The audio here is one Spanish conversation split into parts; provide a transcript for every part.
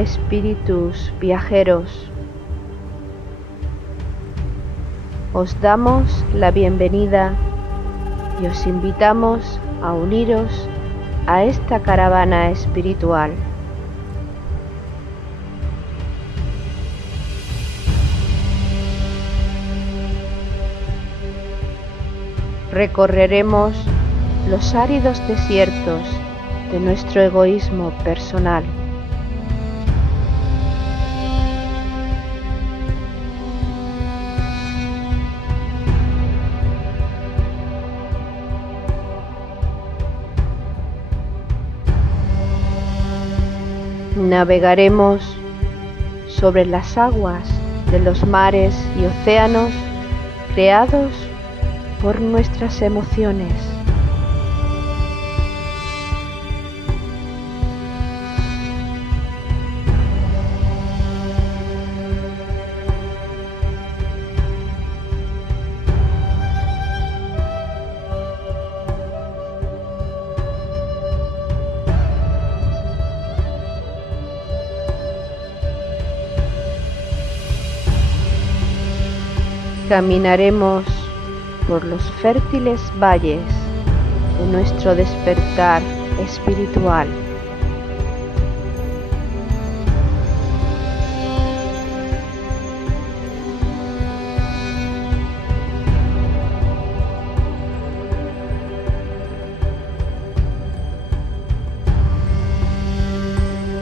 espíritus viajeros, os damos la bienvenida y os invitamos a uniros a esta caravana espiritual. Recorreremos los áridos desiertos de nuestro egoísmo personal. Navegaremos sobre las aguas de los mares y océanos creados por nuestras emociones. Caminaremos por los fértiles valles de nuestro despertar espiritual.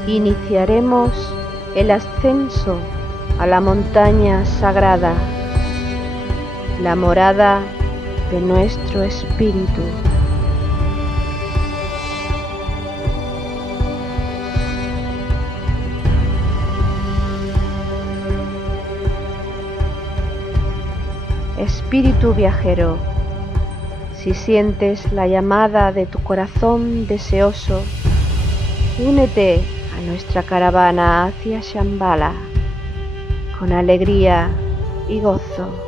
Iniciaremos el ascenso a la montaña sagrada, la morada de nuestro espíritu. Espíritu viajero, si sientes la llamada de tu corazón deseoso, únete a nuestra caravana hacia Shambhala con alegría y gozo.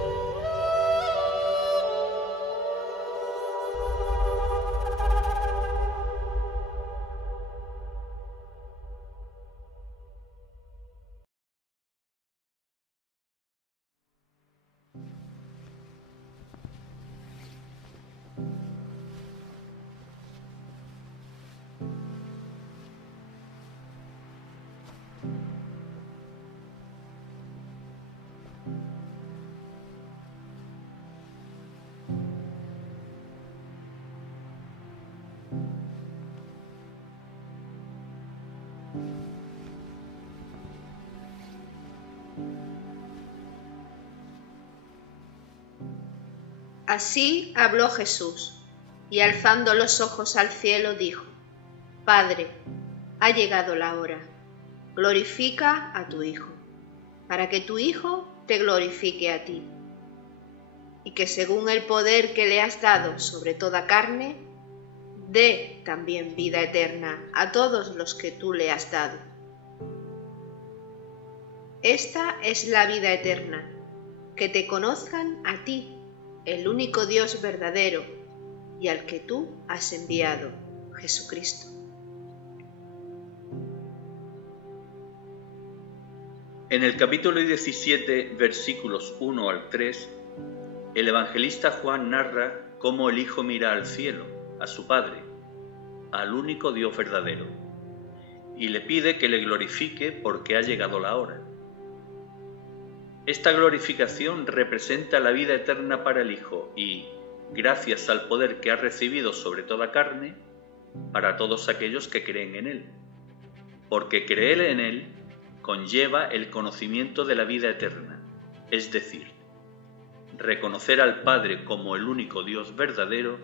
Así habló Jesús, y alzando los ojos al cielo dijo: Padre, ha llegado la hora, glorifica a tu Hijo, para que tu Hijo te glorifique a ti, y que según el poder que le has dado sobre toda carne, dé también vida eterna a todos los que tú le has dado. Esta es la vida eterna, que te conozcan a ti, el único Dios verdadero, y al que tú has enviado, Jesucristo. En el capítulo 17, versículos 1 al 3, el evangelista Juan narra cómo el Hijo mira al cielo, a su Padre, al único Dios verdadero, y le pide que le glorifique porque ha llegado la hora. Esta glorificación representa la vida eterna para el Hijo y, gracias al poder que ha recibido sobre toda carne, para todos aquellos que creen en Él. Porque creer en Él conlleva el conocimiento de la vida eterna, es decir, reconocer al Padre como el único Dios verdadero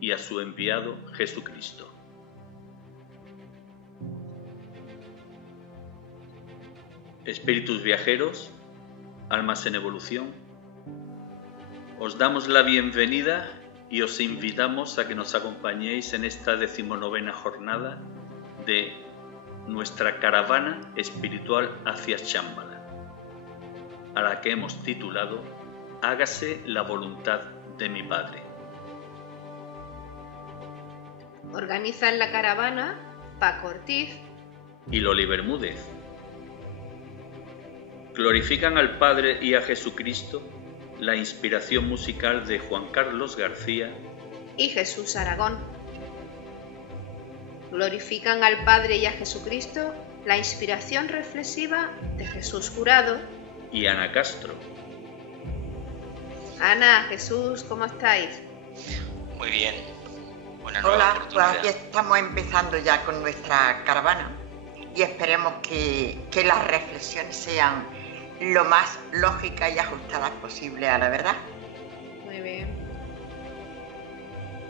y a su enviado Jesucristo. Espíritus viajeros, almas en evolución, os damos la bienvenida y os invitamos a que nos acompañéis en esta 19ª jornada de nuestra caravana espiritual hacia Shambhala, a la que hemos titulado Hágase la voluntad de mi Padre. Organizan la caravana Paco Ortiz y Loli Bermúdez. glorifican al Padre y a Jesucristo, la inspiración musical de Juan Carlos García y Jesús Aragón. Glorifican al Padre y a Jesucristo, la inspiración reflexiva de Jesús Jurado y Ana Castro. Ana, Jesús, ¿cómo estáis? Muy bien. Hola, pues aquí estamos empezando ya con nuestra caravana y esperemos que las reflexiones sean lo más lógicas y ajustadas posible a la verdad. Muy bien.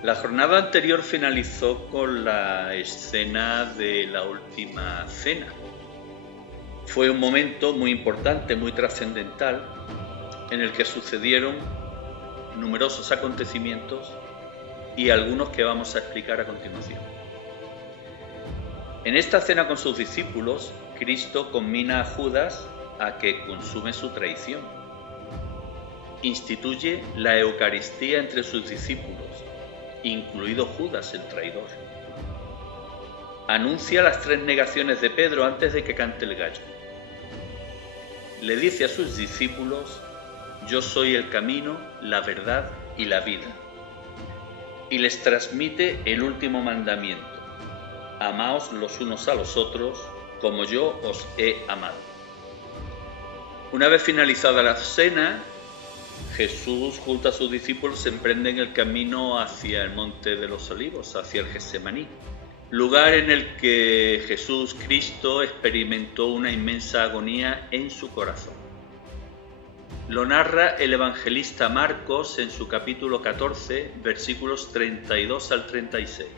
La jornada anterior finalizó con la escena de la última cena. Fue un momento muy importante, muy trascendental, en el que sucedieron numerosos acontecimientos y algunos que vamos a explicar a continuación. En esta cena con sus discípulos, Cristo conmina a Judas a que consume su traición. Instituye la Eucaristía entre sus discípulos, incluido Judas el traidor. Anuncia las 3 negaciones de Pedro antes de que cante el gallo. Le dice a sus discípulos: yo soy el camino, la verdad y la vida. Y les transmite el último mandamiento: amaos los unos a los otros como yo os he amado. Una vez finalizada la cena, Jesús junto a sus discípulos emprenden el camino hacia el Monte de los Olivos, hacia el Getsemaní, lugar en el que Jesús Cristo experimentó una inmensa agonía en su corazón. Lo narra el evangelista Marcos en su capítulo 14, versículos 32 al 36.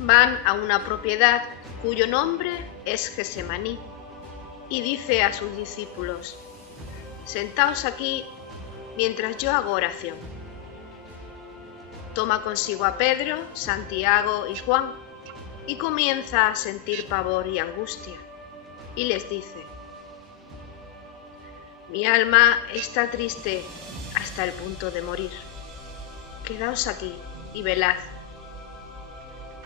Van a una propiedad cuyo nombre es Getsemaní y dice a sus discípulos: sentaos aquí mientras yo hago oración. Toma consigo a Pedro, Santiago y Juan y comienza a sentir pavor y angustia y les dice: mi alma está triste hasta el punto de morir. Quedaos aquí y velad.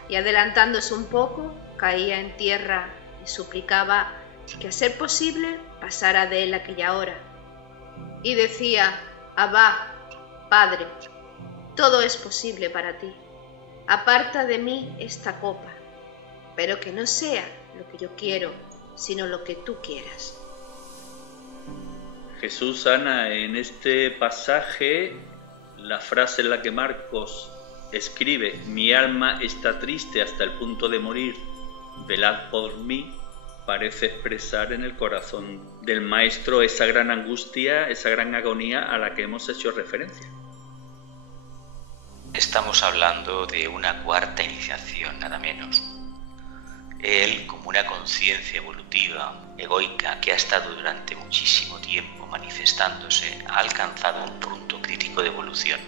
Y adelantándose un poco, caía en tierra y suplicaba que a ser posible pasara de él aquella hora. Y decía: Abba, Padre, todo es posible para ti. Aparta de mí esta copa, pero que no sea lo que yo quiero, sino lo que tú quieras. Jesús, Ana, en este pasaje, la frase en la que Marcos escribe: mi alma está triste hasta el punto de morir, velad por mí, parece expresar en el corazón del Maestro esa gran angustia, esa gran agonía a la que hemos hecho referencia. Estamos hablando de una cuarta iniciación, nada menos. Él, como una conciencia evolutiva, egoica, que ha estado durante muchísimo tiempo manifestándose, ha alcanzado un punto crítico de evolución.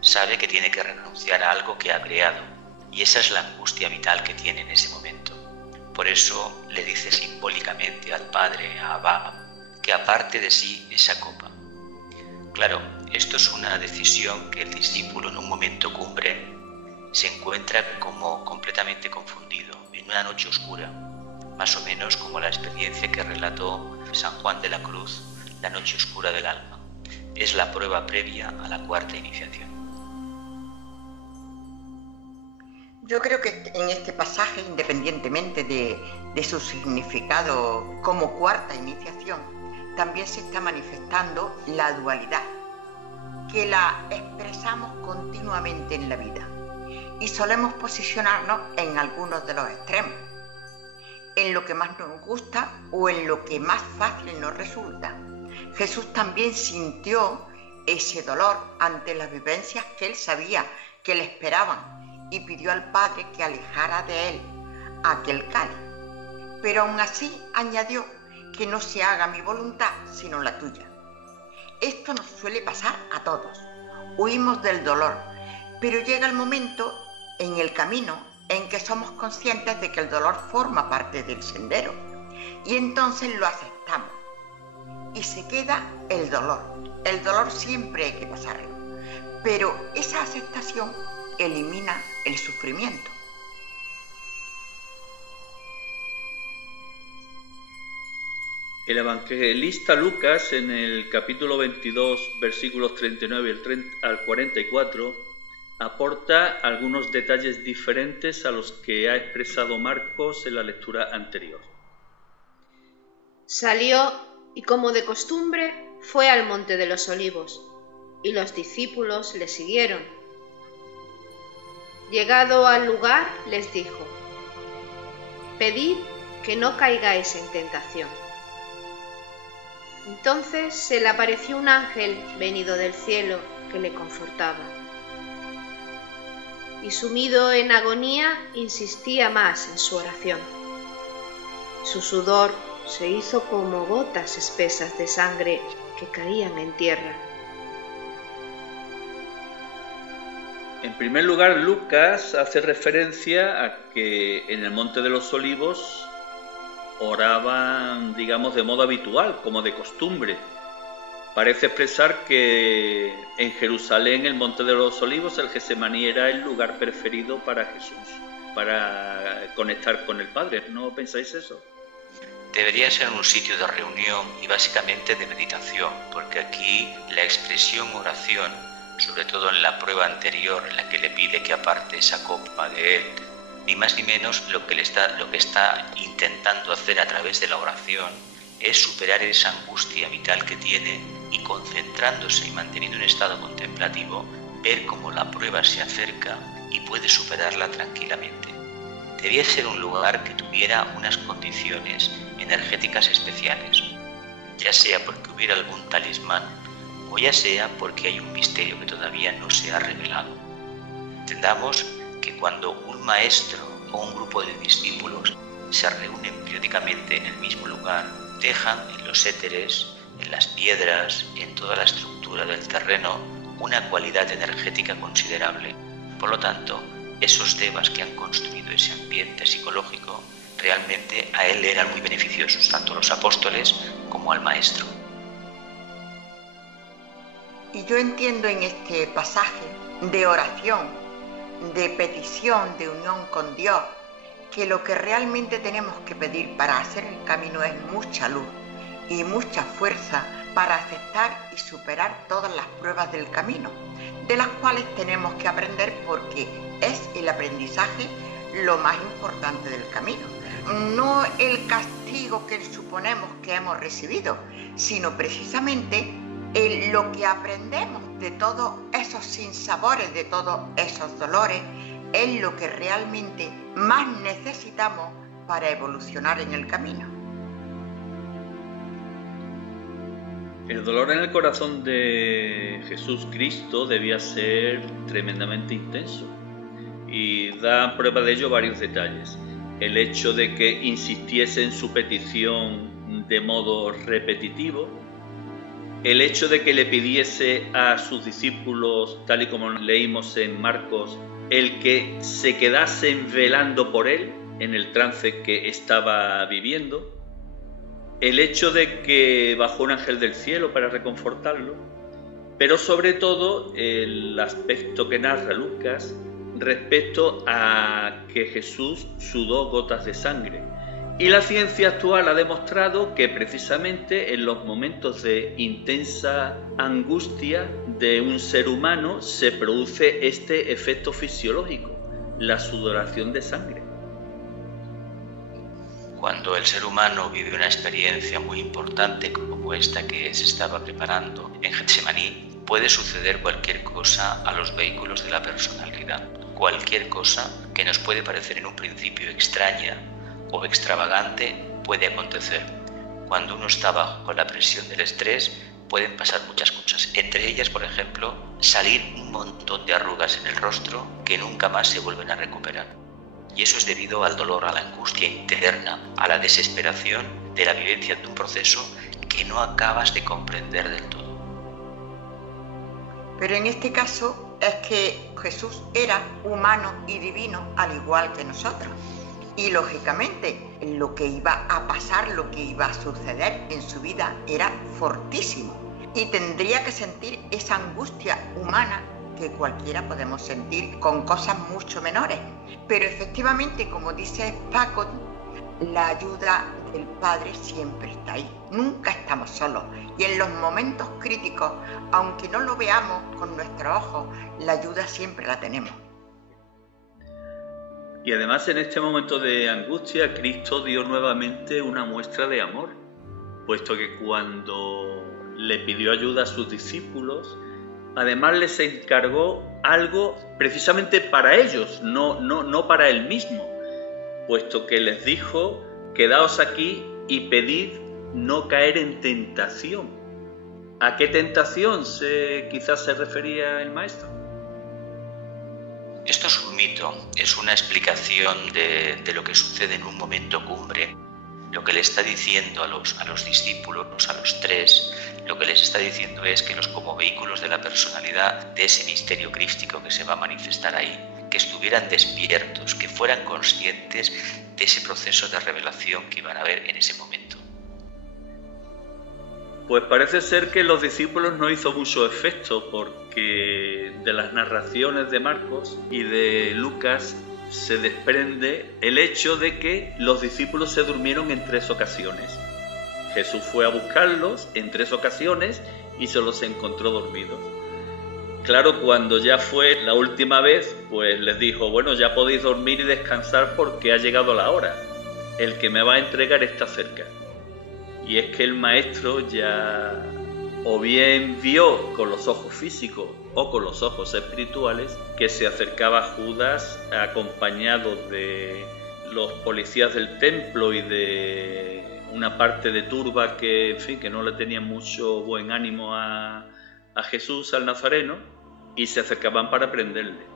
Sabe que tiene que renunciar a algo que ha creado, y esa es la angustia vital que tiene en ese momento. Por eso le dice simbólicamente al Padre, a Abba, que aparte de sí esa copa. Claro, esto es una decisión que el discípulo en un momento cumbre se encuentra como completamente confundido, en una noche oscura, más o menos como la experiencia que relató San Juan de la Cruz, la noche oscura del alma. Es la prueba previa a la cuarta iniciación. Yo creo que en este pasaje, independientemente de su significado como cuarta iniciación, también se está manifestando la dualidad, que la expresamos continuamente en la vida y solemos posicionarnos en algunos de los extremos, en lo que más nos gusta o en lo que más fácil nos resulta. Jesús también sintió ese dolor ante las vivencias que él sabía que le esperaban y pidió al Padre que alejara de él aquel cáliz. Pero aún así añadió: que no se haga mi voluntad sino la tuya. Esto nos suele pasar a todos. Huimos del dolor, pero llega el momento en el camino en que somos conscientes de que el dolor forma parte del sendero y entonces lo aceptamos y se queda el dolor. El dolor siempre hay que pasarlo, pero esa aceptación elimina el sufrimiento. El evangelista Lucas, en el capítulo 22, versículos 39 al 44, aporta algunos detalles diferentes a los que ha expresado Marcos en la lectura anterior. Salió y, como de costumbre, fue al monte de los Olivos, y los discípulos le siguieron. Llegado al lugar, les dijo: «Pedid que no caigáis en tentación». Entonces se le apareció un ángel venido del cielo que le confortaba. Y sumido en agonía, insistía más en su oración. Su sudor se hizo como gotas espesas de sangre que caían en tierra. En primer lugar, Lucas hace referencia a que en el Monte de los Olivos oraban, digamos, de modo habitual, como de costumbre. Parece expresar que en Jerusalén, el Monte de los Olivos, el Getsemaní, era el lugar preferido para Jesús, para conectar con el Padre. ¿No pensáis eso? Debería ser un sitio de reunión y básicamente de meditación, porque aquí la expresión oración, sobre todo en la prueba anterior en la que le pide que aparte esa copa de él, ni más ni menos lo que está intentando hacer a través de la oración es superar esa angustia vital que tiene y, concentrándose y manteniendo un estado contemplativo, ver cómo la prueba se acerca y puede superarla tranquilamente. Debía ser un lugar que tuviera unas condiciones energéticas especiales, ya sea porque hubiera algún talismán o ya sea porque hay un misterio que todavía no se ha revelado. Entendamos que cuando un maestro o un grupo de discípulos se reúnen periódicamente en el mismo lugar, dejan en los éteres, en las piedras, en toda la estructura del terreno, una cualidad energética considerable. Por lo tanto, esos devas que han construido ese ambiente psicológico realmente a él eran muy beneficiosos, tanto a los apóstoles como al maestro. Y yo entiendo en este pasaje de oración, de petición, de unión con Dios, que lo que realmente tenemos que pedir para hacer el camino es mucha luz y mucha fuerza para aceptar y superar todas las pruebas del camino, de las cuales tenemos que aprender porque es el aprendizaje lo más importante del camino. No el castigo que suponemos que hemos recibido, sino precisamente lo que aprendemos de todos esos sinsabores, de todos esos dolores, es lo que realmente más necesitamos para evolucionar en el camino. El dolor en el corazón de Jesús Cristo debía ser tremendamente intenso y da prueba de ello varios detalles. El hecho de que insistiese en su petición de modo repetitivo, el hecho de que le pidiese a sus discípulos, tal y como leímos en Marcos, el que se quedasen velando por él en el trance que estaba viviendo, el hecho de que bajó un ángel del cielo para reconfortarlo, pero sobre todo el aspecto que narra Lucas respecto a que Jesús sudó gotas de sangre. Y la ciencia actual ha demostrado que precisamente en los momentos de intensa angustia de un ser humano se produce este efecto fisiológico, la sudoración de sangre. Cuando el ser humano vive una experiencia muy importante como esta que se estaba preparando en Getsemaní, puede suceder cualquier cosa a los vehículos de la personalidad. Cualquier cosa que nos puede parecer en un principio extraña o extravagante puede acontecer. Cuando uno está bajo la presión del estrés, pueden pasar muchas cosas. Entre ellas, por ejemplo, salir un montón de arrugas en el rostro que nunca más se vuelven a recuperar. Y eso es debido al dolor, a la angustia interna, a la desesperación de la vivencia de un proceso que no acabas de comprender del todo. Pero en este caso es que Jesús era humano y divino al igual que nosotros. Y lógicamente lo que iba a pasar, lo que iba a suceder en su vida era fortísimo. Y tendría que sentir esa angustia humana que cualquiera podemos sentir con cosas mucho menores. Pero efectivamente, como dice Paco, la ayuda el Padre siempre está ahí, nunca estamos solos. Y en los momentos críticos, aunque no lo veamos con nuestros ojos, la ayuda siempre la tenemos. Y además en este momento de angustia, Cristo dio nuevamente una muestra de amor, puesto que cuando le pidió ayuda a sus discípulos, además les encargó algo precisamente para ellos, no para él mismo, puesto que les dijo: quedaos aquí y pedid no caer en tentación. ¿A qué tentación quizás se refería el maestro? Esto es un mito, es una explicación de lo que sucede en un momento cumbre. Lo que le está diciendo a los discípulos, a los tres, lo que les está diciendo es que como vehículos de la personalidad de ese misterio crístico que se va a manifestar ahí, que estuvieran despiertos, que fueran conscientes de ese proceso de revelación que iban a ver en ese momento. Pues parece ser que los discípulos no hizo mucho efecto, porque de las narraciones de Marcos y de Lucas se desprende el hecho de que los discípulos se durmieron en 3 ocasiones. Jesús fue a buscarlos en 3 ocasiones y se los encontró dormidos. Claro, cuando ya fue la última vez, pues les dijo: bueno, ya podéis dormir y descansar porque ha llegado la hora. El que me va a entregar está cerca. Y es que el maestro ya o bien vio con los ojos físicos o con los ojos espirituales que se acercaba Judas acompañado de los policías del templo y de una parte de turba que, en fin, que no le tenían mucho buen ánimo a Jesús, al Nazareno, y se acercaban para prenderle.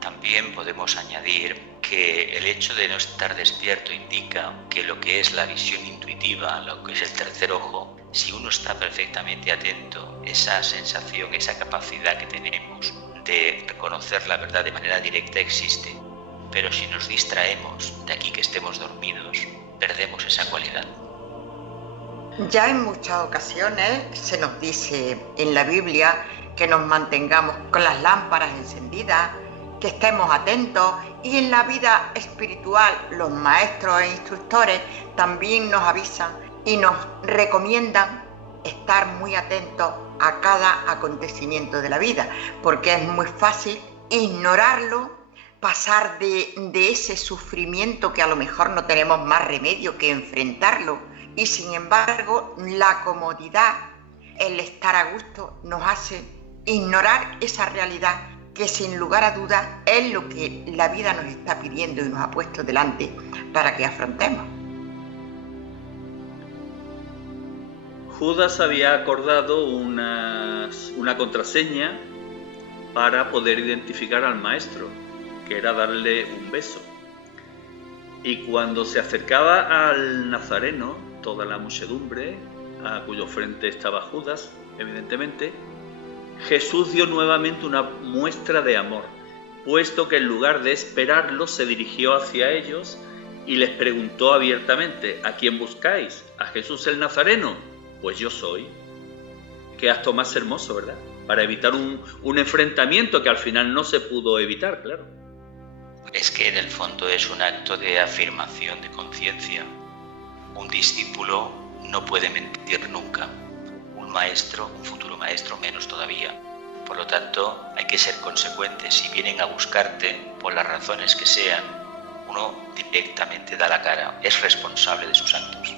También podemos añadir que el hecho de no estar despierto indica que lo que es la visión intuitiva, lo que es el tercer ojo, si uno está perfectamente atento, esa sensación, esa capacidad que tenemos de reconocer la verdad de manera directa existe. Pero si nos distraemos, de aquí que estemos dormidos, perdemos esa cualidad. Ya en muchas ocasiones se nos dice en la Biblia que nos mantengamos con las lámparas encendidas, que estemos atentos, y en la vida espiritual los maestros e instructores también nos avisan y nos recomiendan estar muy atentos a cada acontecimiento de la vida, porque es muy fácil ignorarlo, pasar de ese sufrimiento que a lo mejor no tenemos más remedio que enfrentarlo, y sin embargo la comodidad, el estar a gusto, nos hace ignorar esa realidad que sin lugar a dudas es lo que la vida nos está pidiendo y nos ha puesto delante para que afrontemos. Judas había acordado una contraseña para poder identificar al maestro, que era darle un beso. Y cuando se acercaba al Nazareno, toda la muchedumbre, a cuyo frente estaba Judas, evidentemente, Jesús dio nuevamente una muestra de amor, puesto que en lugar de esperarlos se dirigió hacia ellos y les preguntó abiertamente: ¿a quién buscáis? ¿A Jesús el Nazareno? Pues yo soy. Qué acto más hermoso, ¿verdad? Para evitar un enfrentamiento que al final no se pudo evitar, claro. Es que en el fondo es un acto de afirmación de conciencia. Un discípulo no puede mentir nunca. Un maestro, un futuro maestro, menos todavía. Por lo tanto, hay que ser consecuentes. Si vienen a buscarte, por las razones que sean, uno directamente da la cara, es responsable de sus actos.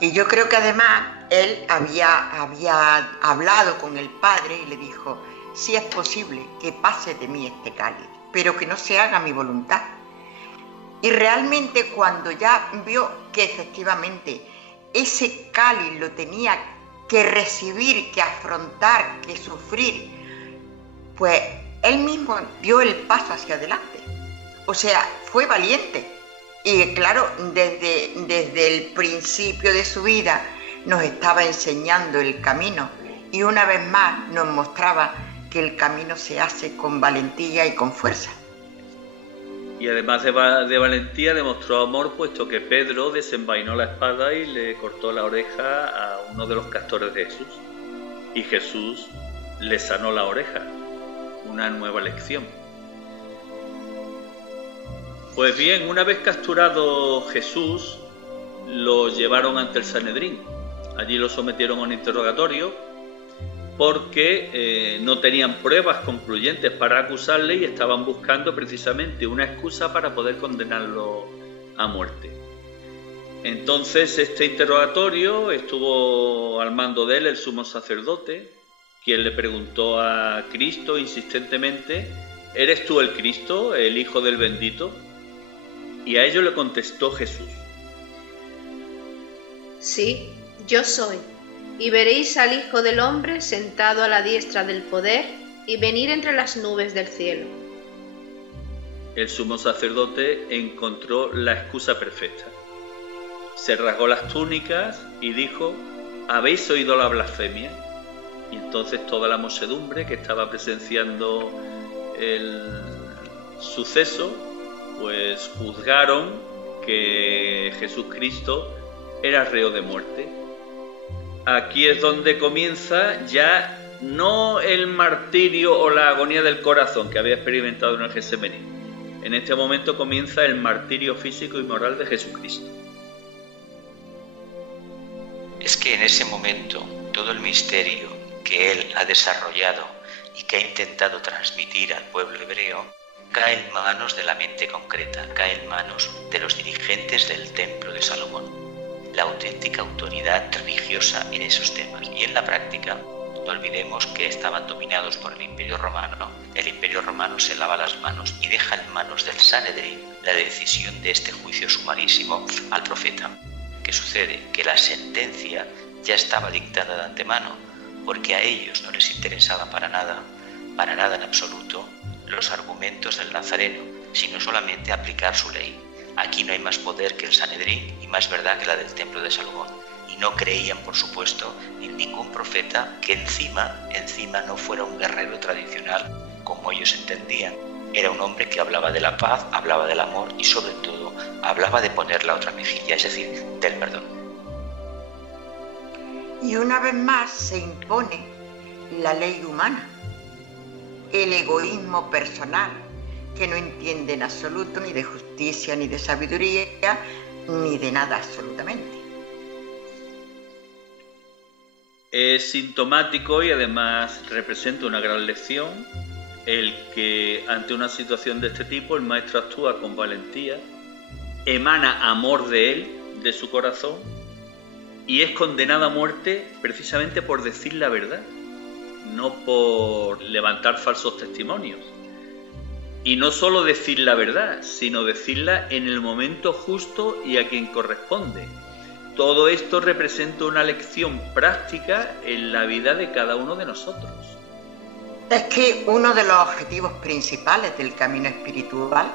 Y yo creo que además él había hablado con el Padre y le dijo: si es posible que pase de mí este cáliz, pero que no se haga mi voluntad. Y realmente cuando ya vio que efectivamente ese cáliz lo tenía que recibir, que afrontar, que sufrir, pues él mismo dio el paso hacia adelante. O sea, fue valiente. Y claro, desde el principio de su vida nos estaba enseñando el camino, y una vez más nos mostraba que el camino se hace con valentía y con fuerza. Y además de valentía demostró amor, puesto que Pedro desenvainó la espada y le cortó la oreja a uno de los castores de Jesús. Y Jesús le sanó la oreja. Una nueva lección. Pues bien, una vez capturado Jesús, lo llevaron ante el Sanedrín. Allí lo sometieron a un interrogatorio porque no tenían pruebas concluyentes para acusarle y estaban buscando precisamente una excusa para poder condenarlo a muerte. Entonces este interrogatorio estuvo al mando de él el sumo sacerdote, quien le preguntó a Cristo insistentemente: ¿eres tú el Cristo, el Hijo del Bendito? Y a ello le contestó Jesús: Sí, yo soy, y veréis al Hijo del Hombre sentado a la diestra del poder y venir entre las nubes del cielo. El sumo sacerdote encontró la excusa perfecta. Se rasgó las túnicas y dijo: ¿habéis oído la blasfemia? Y entonces toda la muchedumbre que estaba presenciando el suceso, pues juzgaron que Jesucristo era reo de muerte. Aquí es donde comienza ya no el martirio o la agonía del corazón que había experimentado en el Getsemaní. En este momento comienza el martirio físico y moral de Jesucristo. Es que en ese momento todo el misterio que él ha desarrollado y que ha intentado transmitir al pueblo hebreo cae en manos de la mente concreta, cae en manos de los dirigentes del templo de Salomón, la auténtica autoridad religiosa en esos temas. Y en la práctica, no olvidemos que estaban dominados por el Imperio Romano. El Imperio Romano se lava las manos y deja en manos del Sanedrín la decisión de este juicio sumarísimo al profeta. ¿Qué sucede? Que la sentencia ya estaba dictada de antemano, porque a ellos no les interesaba para nada en absoluto, los argumentos del Nazareno, sino solamente aplicar su ley. Aquí no hay más poder que el Sanedrín y más verdad que la del templo de Salomón. Y no creían, por supuesto, en ningún profeta que encima no fuera un guerrero tradicional como ellos entendían. Era un hombre que hablaba de la paz, hablaba del amor y sobre todo hablaba de poner la otra mejilla, es decir, del perdón. Y una vez más se impone la ley humana, el egoísmo personal, que no entiende en absoluto ni de justicia, ni de sabiduría, ni de nada absolutamente. Es sintomático y además representa una gran lección el que ante una situación de este tipo el maestro actúa con valentía, emana amor de él, de su corazón, y es condenado a muerte precisamente por decir la verdad, no por levantar falsos testimonios. Y no solo decir la verdad, sino decirla en el momento justo y a quien corresponde. Todo esto representa una lección práctica en la vida de cada uno de nosotros. Es que uno de los objetivos principales del camino espiritual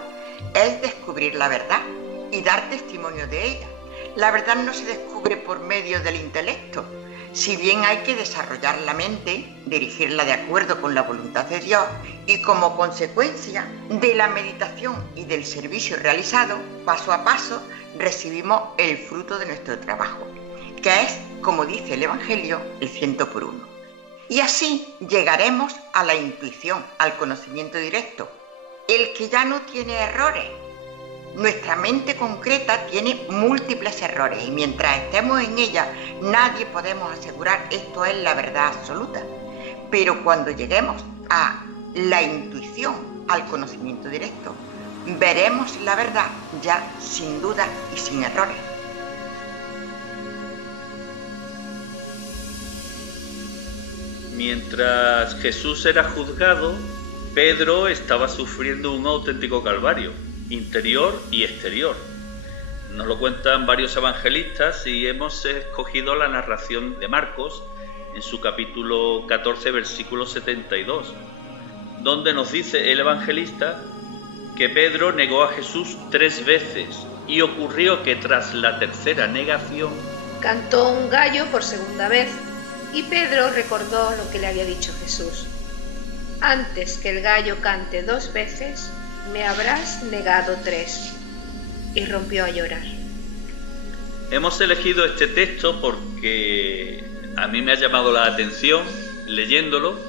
es descubrir la verdad y dar testimonio de ella. La verdad no se descubre por medio del intelecto. Si bien hay que desarrollar la mente, dirigirla de acuerdo con la voluntad de Dios y como consecuencia de la meditación y del servicio realizado, paso a paso recibimos el fruto de nuestro trabajo, que es, como dice el Evangelio, el 100 por 1. Y así llegaremos a la intuición, al conocimiento directo, el que ya no tiene errores. Nuestra mente concreta tiene múltiples errores y mientras estemos en ella nadie podemos asegurar esto es la verdad absoluta. Pero cuando lleguemos a la intuición, al conocimiento directo, veremos la verdad ya sin duda y sin errores. Mientras Jesús era juzgado, Pedro estaba sufriendo un auténtico calvario, interior y exterior. Nos lo cuentan varios evangelistas y hemos escogido la narración de Marcos en su capítulo 14, versículo 72, donde nos dice el evangelista que Pedro negó a Jesús 3 veces y ocurrió que tras la tercera negación cantó un gallo por segunda vez y Pedro recordó lo que le había dicho Jesús: antes que el gallo cante 2 veces, me habrás negado 3. Y rompió a llorar. Hemos elegido este texto porque a mí me ha llamado la atención leyéndolo.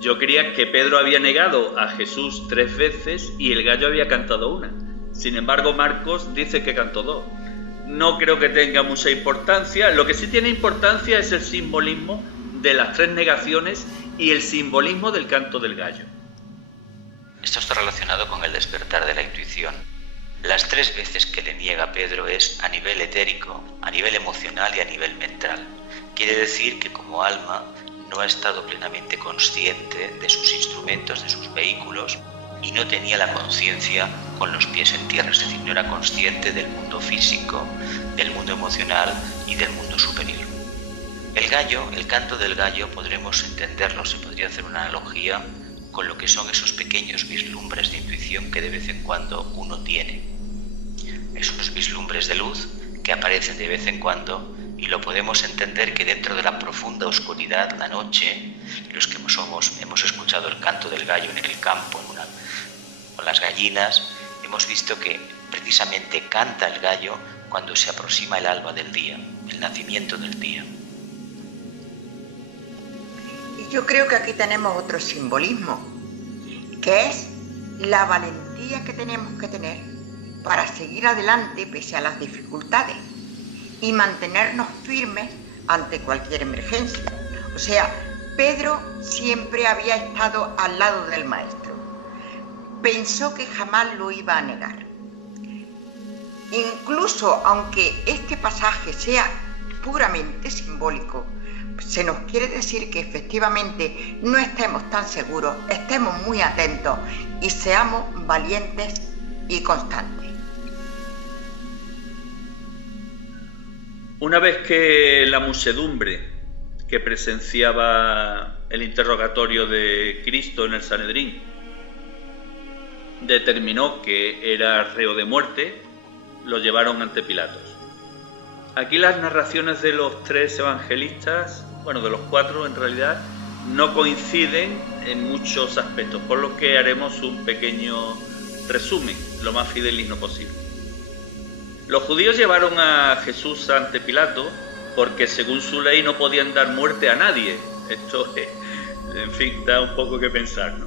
Yo creía que Pedro había negado a Jesús 3 veces y el gallo había cantado 1. Sin embargo, Marcos dice que cantó 2. No creo que tenga mucha importancia. Lo que sí tiene importancia es el simbolismo de las 3 negaciones y el simbolismo del canto del gallo. Esto está relacionado con el despertar de la intuición. Las 3 veces que le niega Pedro es a nivel etérico, a nivel emocional y a nivel mental. Quiere decir que como alma no ha estado plenamente consciente de sus instrumentos, de sus vehículos, y no tenía la conciencia con los pies en tierra, es decir, no era consciente del mundo físico, del mundo emocional y del mundo superior. El gallo, el canto del gallo, podremos entenderlo, se podría hacer una analogía con lo que son esos pequeños vislumbres de intuición que de vez en cuando uno tiene. Esos vislumbres de luz que aparecen de vez en cuando, y lo podemos entender que dentro de la profunda oscuridad, la noche, los que hemos escuchado el canto del gallo en el campo, con las gallinas, hemos visto que precisamente canta el gallo cuando se aproxima el alba del día, el nacimiento del día. Y yo creo que aquí tenemos otro simbolismo, que es la valentía que tenemos que tener para seguir adelante pese a las dificultades y mantenernos firmes ante cualquier emergencia. O sea, Pedro siempre había estado al lado del Maestro. Pensó que jamás lo iba a negar. Incluso aunque este pasaje sea puramente simbólico, se nos quiere decir que efectivamente no estemos tan seguros, estemos muy atentos y seamos valientes y constantes. Una vez que la muchedumbre que presenciaba el interrogatorio de Cristo en el Sanedrín determinó que era reo de muerte, lo llevaron ante Pilatos. Aquí las narraciones de los 3 evangelistas, bueno, de los 4 en realidad, no coinciden en muchos aspectos, por lo que haremos un pequeño resumen, lo más fidedigno posible. Los judíos llevaron a Jesús ante Pilato porque según su ley no podían dar muerte a nadie. Esto, en fin, da un poco que pensar, ¿no?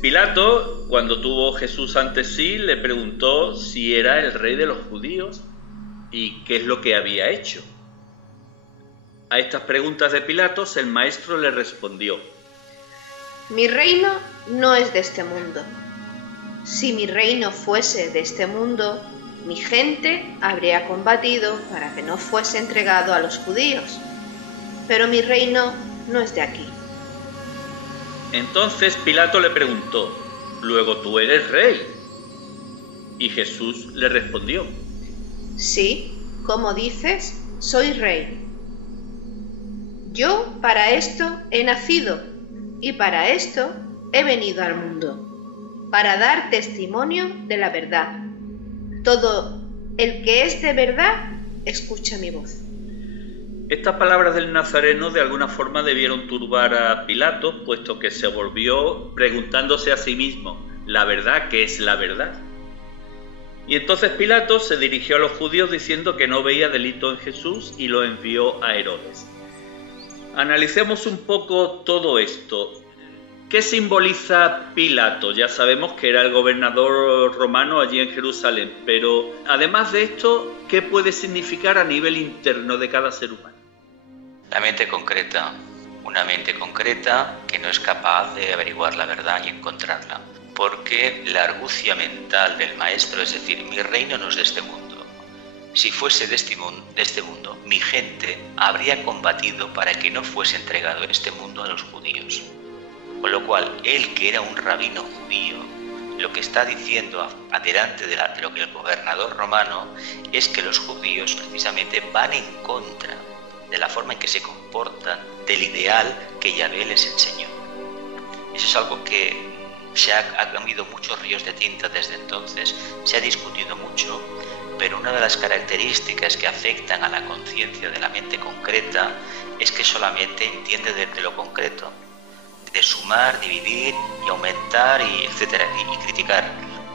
Pilato, cuando tuvo Jesús ante sí, le preguntó si era el rey de los judíos y qué es lo que había hecho. A estas preguntas de Pilatos, el maestro le respondió: Mi reino no es de este mundo. Si mi reino fuese de este mundo, mi gente habría combatido para que no fuese entregado a los judíos. Pero mi reino no es de aquí. Entonces Pilato le preguntó: ¿Luego tú eres rey? Y Jesús le respondió: Sí, como dices, soy rey. Yo para esto he nacido y para esto he venido al mundo, para dar testimonio de la verdad. Todo el que es de verdad, escucha mi voz. Estas palabras del Nazareno de alguna forma debieron turbar a Pilato, puesto que se volvió preguntándose a sí mismo: ¿la verdad qué es la verdad? Y entonces Pilato se dirigió a los judíos diciendo que no veía delito en Jesús y lo envió a Herodes. Analicemos un poco todo esto. ¿Qué simboliza Pilato? Ya sabemos que era el gobernador romano allí en Jerusalén, pero además de esto, ¿qué puede significar a nivel interno de cada ser humano? La mente concreta, una mente concreta que no es capaz de averiguar la verdad y encontrarla, porque la argucia mental del maestro, es decir, mi reino no es de este mundo. Si fuese de este mundo, mi gente habría combatido para que no fuese entregado este mundo a los judíos. Con lo cual, él, que era un rabino judío, lo que está diciendo adelante de lo que el gobernador romano es que los judíos precisamente van en contra de la forma en que se comportan, del ideal que Yahvé les enseñó. Eso es algo que ha habido muchos ríos de tinta desde entonces, se ha discutido mucho, pero una de las características que afectan a la conciencia de la mente concreta es que solamente entiende de lo concreto, de sumar, dividir y aumentar y etcétera, y criticar,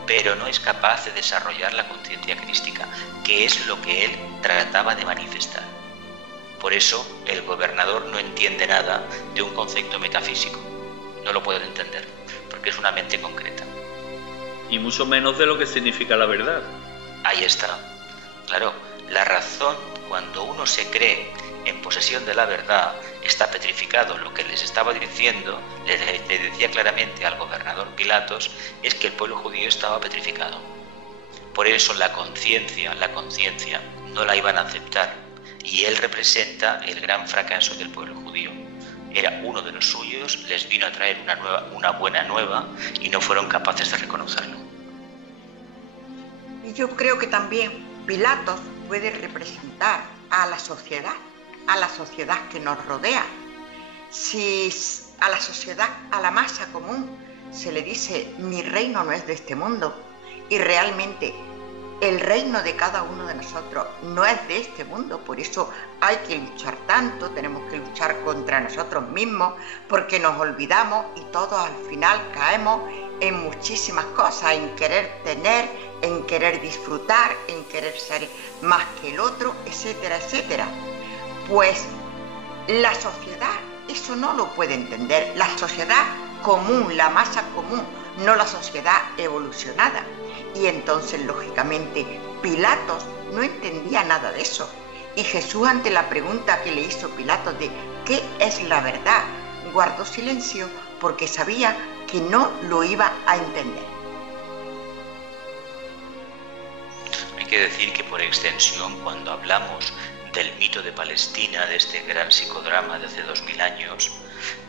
pero no es capaz de desarrollar la conciencia crística, que es lo que él trataba de manifestar. Por eso el gobernador no entiende nada de un concepto metafísico, no lo puede entender, porque es una mente concreta. y mucho menos de lo que significa la verdad. Ahí está. Claro, la razón, cuando uno se cree en posesión de la verdad, está petrificado. Lo que les estaba diciendo, le decía claramente al gobernador Pilatos, es que el pueblo judío estaba petrificado. Por eso la conciencia no la iban a aceptar, y él representa el gran fracaso del pueblo judío. Era uno de los suyos, les vino a traer una buena nueva y no fueron capaces de reconocerlo. Y yo creo que también Pilatos puede representar a la sociedad que nos rodea. Si a la sociedad, a la masa común, se le dice mi reino no es de este mundo, y realmente el reino de cada uno de nosotros no es de este mundo, por eso hay que luchar tanto, tenemos que luchar contra nosotros mismos, porque nos olvidamos y todos al final caemos en muchísimas cosas, en querer tener, en querer disfrutar, en querer ser más que el otro, etcétera, etcétera. Pues la sociedad eso no lo puede entender, la sociedad común, la masa común, no la sociedad evolucionada. Y entonces, lógicamente, Pilatos no entendía nada de eso. Y Jesús, ante la pregunta que le hizo Pilatos de ¿qué es la verdad?, guardó silencio porque sabía que no lo iba a entender. Hay que decir que por extensión, cuando hablamos del mito de Palestina, de este gran psicodrama de hace 2000 años,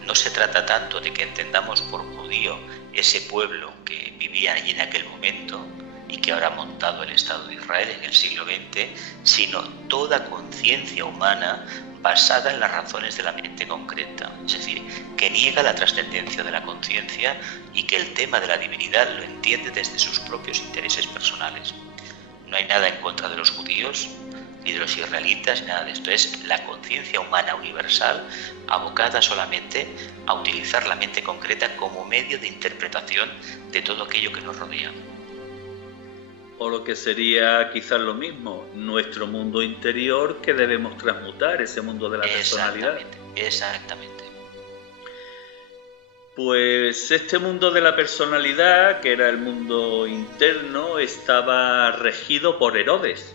no se trata tanto de que entendamos por judío ese pueblo que vivía allí en aquel momento y que ahora ha montado el Estado de Israel en el siglo XX, sino toda conciencia humana basada en las razones de la mente concreta, es decir, que niega la trascendencia de la conciencia y que el tema de la divinidad lo entiende desde sus propios intereses personales. No hay nada en contra de los judíos, ni de los israelitas, ni nada de esto. Es la conciencia humana universal abocada solamente a utilizar la mente concreta como medio de interpretación de todo aquello que nos rodea. O lo que sería quizás lo mismo, nuestro mundo interior que debemos transmutar, ese mundo de la personalidad. Exactamente. Pues este mundo de la personalidad, que era el mundo interno, estaba regido por Herodes.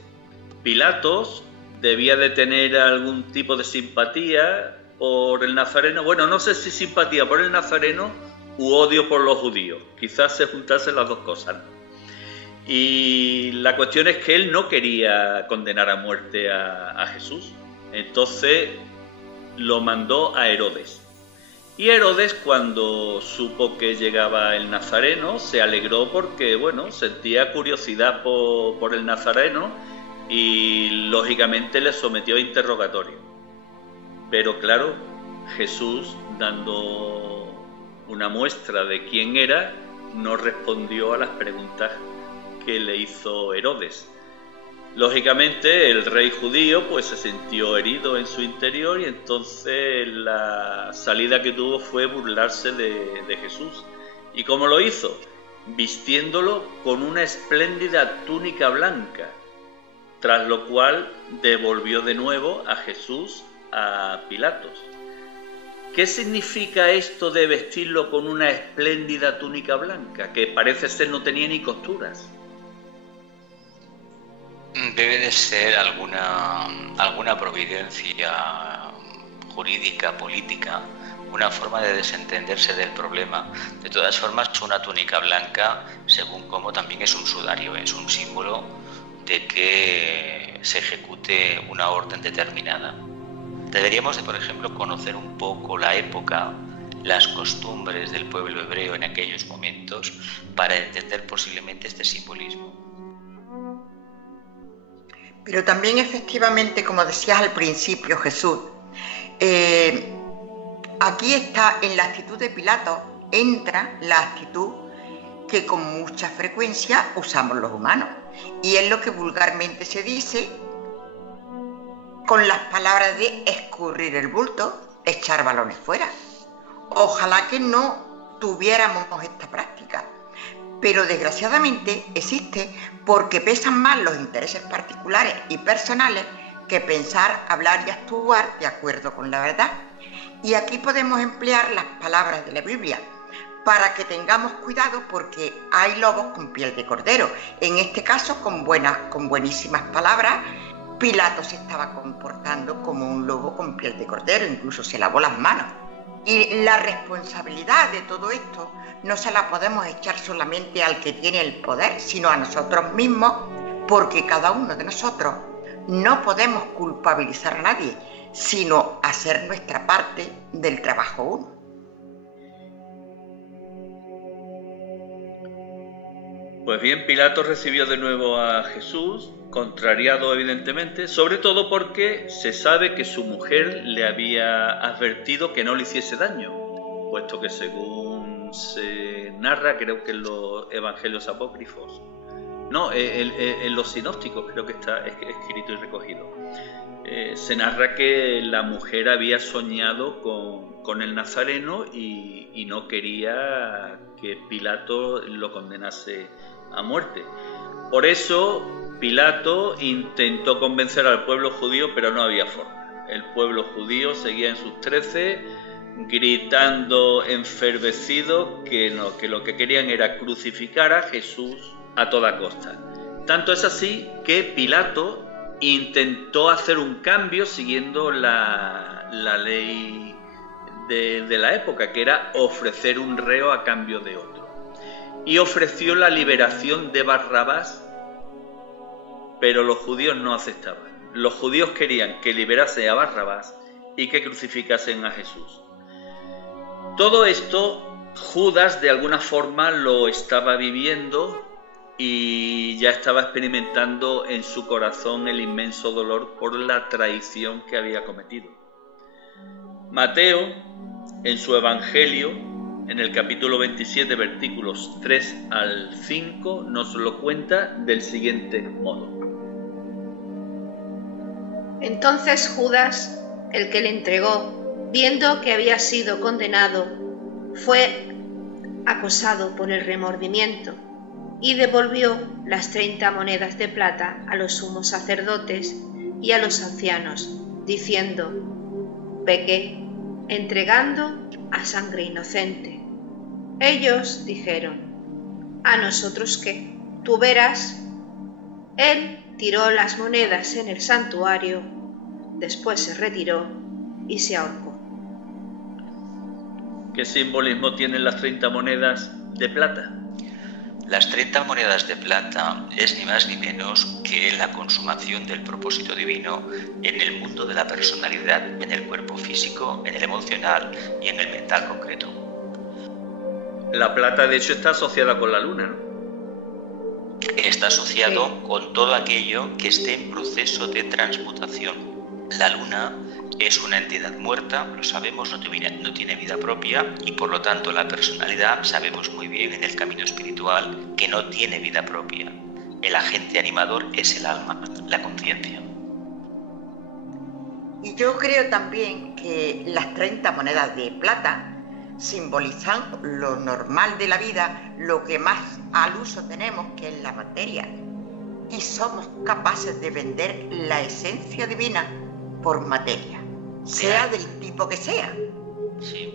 Pilatos debía de tener algún tipo de simpatía por el nazareno. Bueno, no sé si simpatía por el nazareno u odio por los judíos. Quizás se juntasen las dos cosas. Y la cuestión es que él no quería condenar a muerte a Jesús. Entonces lo mandó a Herodes. Y Herodes, cuando supo que llegaba el nazareno, se alegró porque, bueno, sentía curiosidad por el nazareno y lógicamente le sometió a interrogatorio. Pero claro, Jesús, dando una muestra de quién era, no respondió a las preguntas que le hizo Herodes. Lógicamente el rey judío pues se sintió herido en su interior y entonces la salida que tuvo fue burlarse de Jesús. ¿Y cómo lo hizo? Vistiéndolo con una espléndida túnica blanca, tras lo cual devolvió de nuevo a Jesús a Pilatos. ¿Qué significa esto de vestirlo con una espléndida túnica blanca, que parece ser no tenía ni costuras? Debe de ser alguna providencia jurídica, política, una forma de desentenderse del problema. De todas formas, una túnica blanca, según como, también es un sudario, es un símbolo de que se ejecute una orden determinada. Deberíamos de, por ejemplo, conocer un poco la época, las costumbres del pueblo hebreo en aquellos momentos para entender posiblemente este simbolismo. Pero también efectivamente, como decías al principio, Jesús, aquí está, en la actitud de Pilatos, entra la actitud que con mucha frecuencia usamos los humanos. Y es lo que vulgarmente se dice con las palabras de escurrir el bulto, echar balones fuera. Ojalá que no tuviéramos esta práctica. Pero desgraciadamente existe porque pesan más los intereses particulares y personales que pensar, hablar y actuar de acuerdo con la verdad. Y aquí podemos emplear las palabras de la Biblia. para que tengamos cuidado porque hay lobos con piel de cordero. En este caso, con buenísimas palabras, Pilato se estaba comportando como un lobo con piel de cordero, incluso se lavó las manos. Y la responsabilidad de todo esto no se la podemos echar solamente al que tiene el poder, sino a nosotros mismos, porque cada uno de nosotros no podemos culpabilizar a nadie, sino hacer nuestra parte del trabajo uno. Pues bien, Pilato recibió de nuevo a Jesús, contrariado evidentemente, sobre todo porque se sabe que su mujer le había advertido que no le hiciese daño, puesto que según se narra, creo que en los evangelios apócrifos, no, en los sinópticos creo que está escrito y recogido, se narra que la mujer había soñado con el Nazareno y no quería que Pilato lo condenase a muerte. Por eso Pilato intentó convencer al pueblo judío, pero no había forma. El pueblo judío seguía en sus 13, gritando enfervecido que lo que querían era crucificar a Jesús a toda costa. Tanto es así que Pilato intentó hacer un cambio siguiendo la ley de la época, que era ofrecer un reo a cambio de otro. Y ofreció la liberación de Barrabás, pero los judíos no aceptaban. Los judíos querían que liberase a Barrabás y que crucificasen a Jesús. Todo esto Judas de alguna forma lo estaba viviendo y ya estaba experimentando en su corazón el inmenso dolor por la traición que había cometido. Mateo, en su Evangelio, en el capítulo 27, versículos 3 al 5, nos lo cuenta del siguiente modo. Entonces Judas, el que le entregó, viendo que había sido condenado, fue acosado por el remordimiento y devolvió las 30 monedas de plata a los sumos sacerdotes y a los ancianos, diciendo: pequé, entregando a sangre inocente. Ellos dijeron: ¿a nosotros qué? Tú verás. Él tiró las monedas en el santuario, después se retiró y se ahorcó. ¿Qué simbolismo tienen las 30 monedas de plata? Las 30 monedas de plata es ni más ni menos que la consumación del propósito divino en el mundo de la personalidad, en el cuerpo físico, en el emocional y en el mental concreto. La plata, de hecho, está asociada con la luna, ¿no? Está asociado con todo aquello que esté en proceso de transmutación. La luna es una entidad muerta, lo sabemos, no tiene vida propia y por lo tanto la personalidad sabemos muy bien en el camino espiritual que no tiene vida propia. El agente animador es el alma, la conciencia. Y yo creo también que las 30 monedas de plata simbolizan lo normal de la vida, lo que más al uso tenemos, que es la materia. Y somos capaces de vender la esencia divina por materia, sea del tipo que sea. Sí,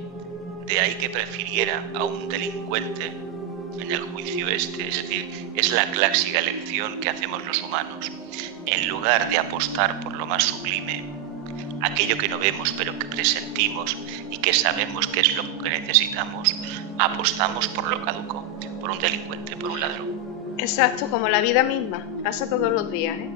de ahí que prefiriera a un delincuente en el juicio es decir, es la clásica elección que hacemos los humanos. En lugar de apostar por lo más sublime, aquello que no vemos pero que presentimos y que sabemos que es lo que necesitamos, apostamos por lo caduco, por un delincuente, por un ladrón. Exacto, como la vida misma, pasa todos los días, ¿eh?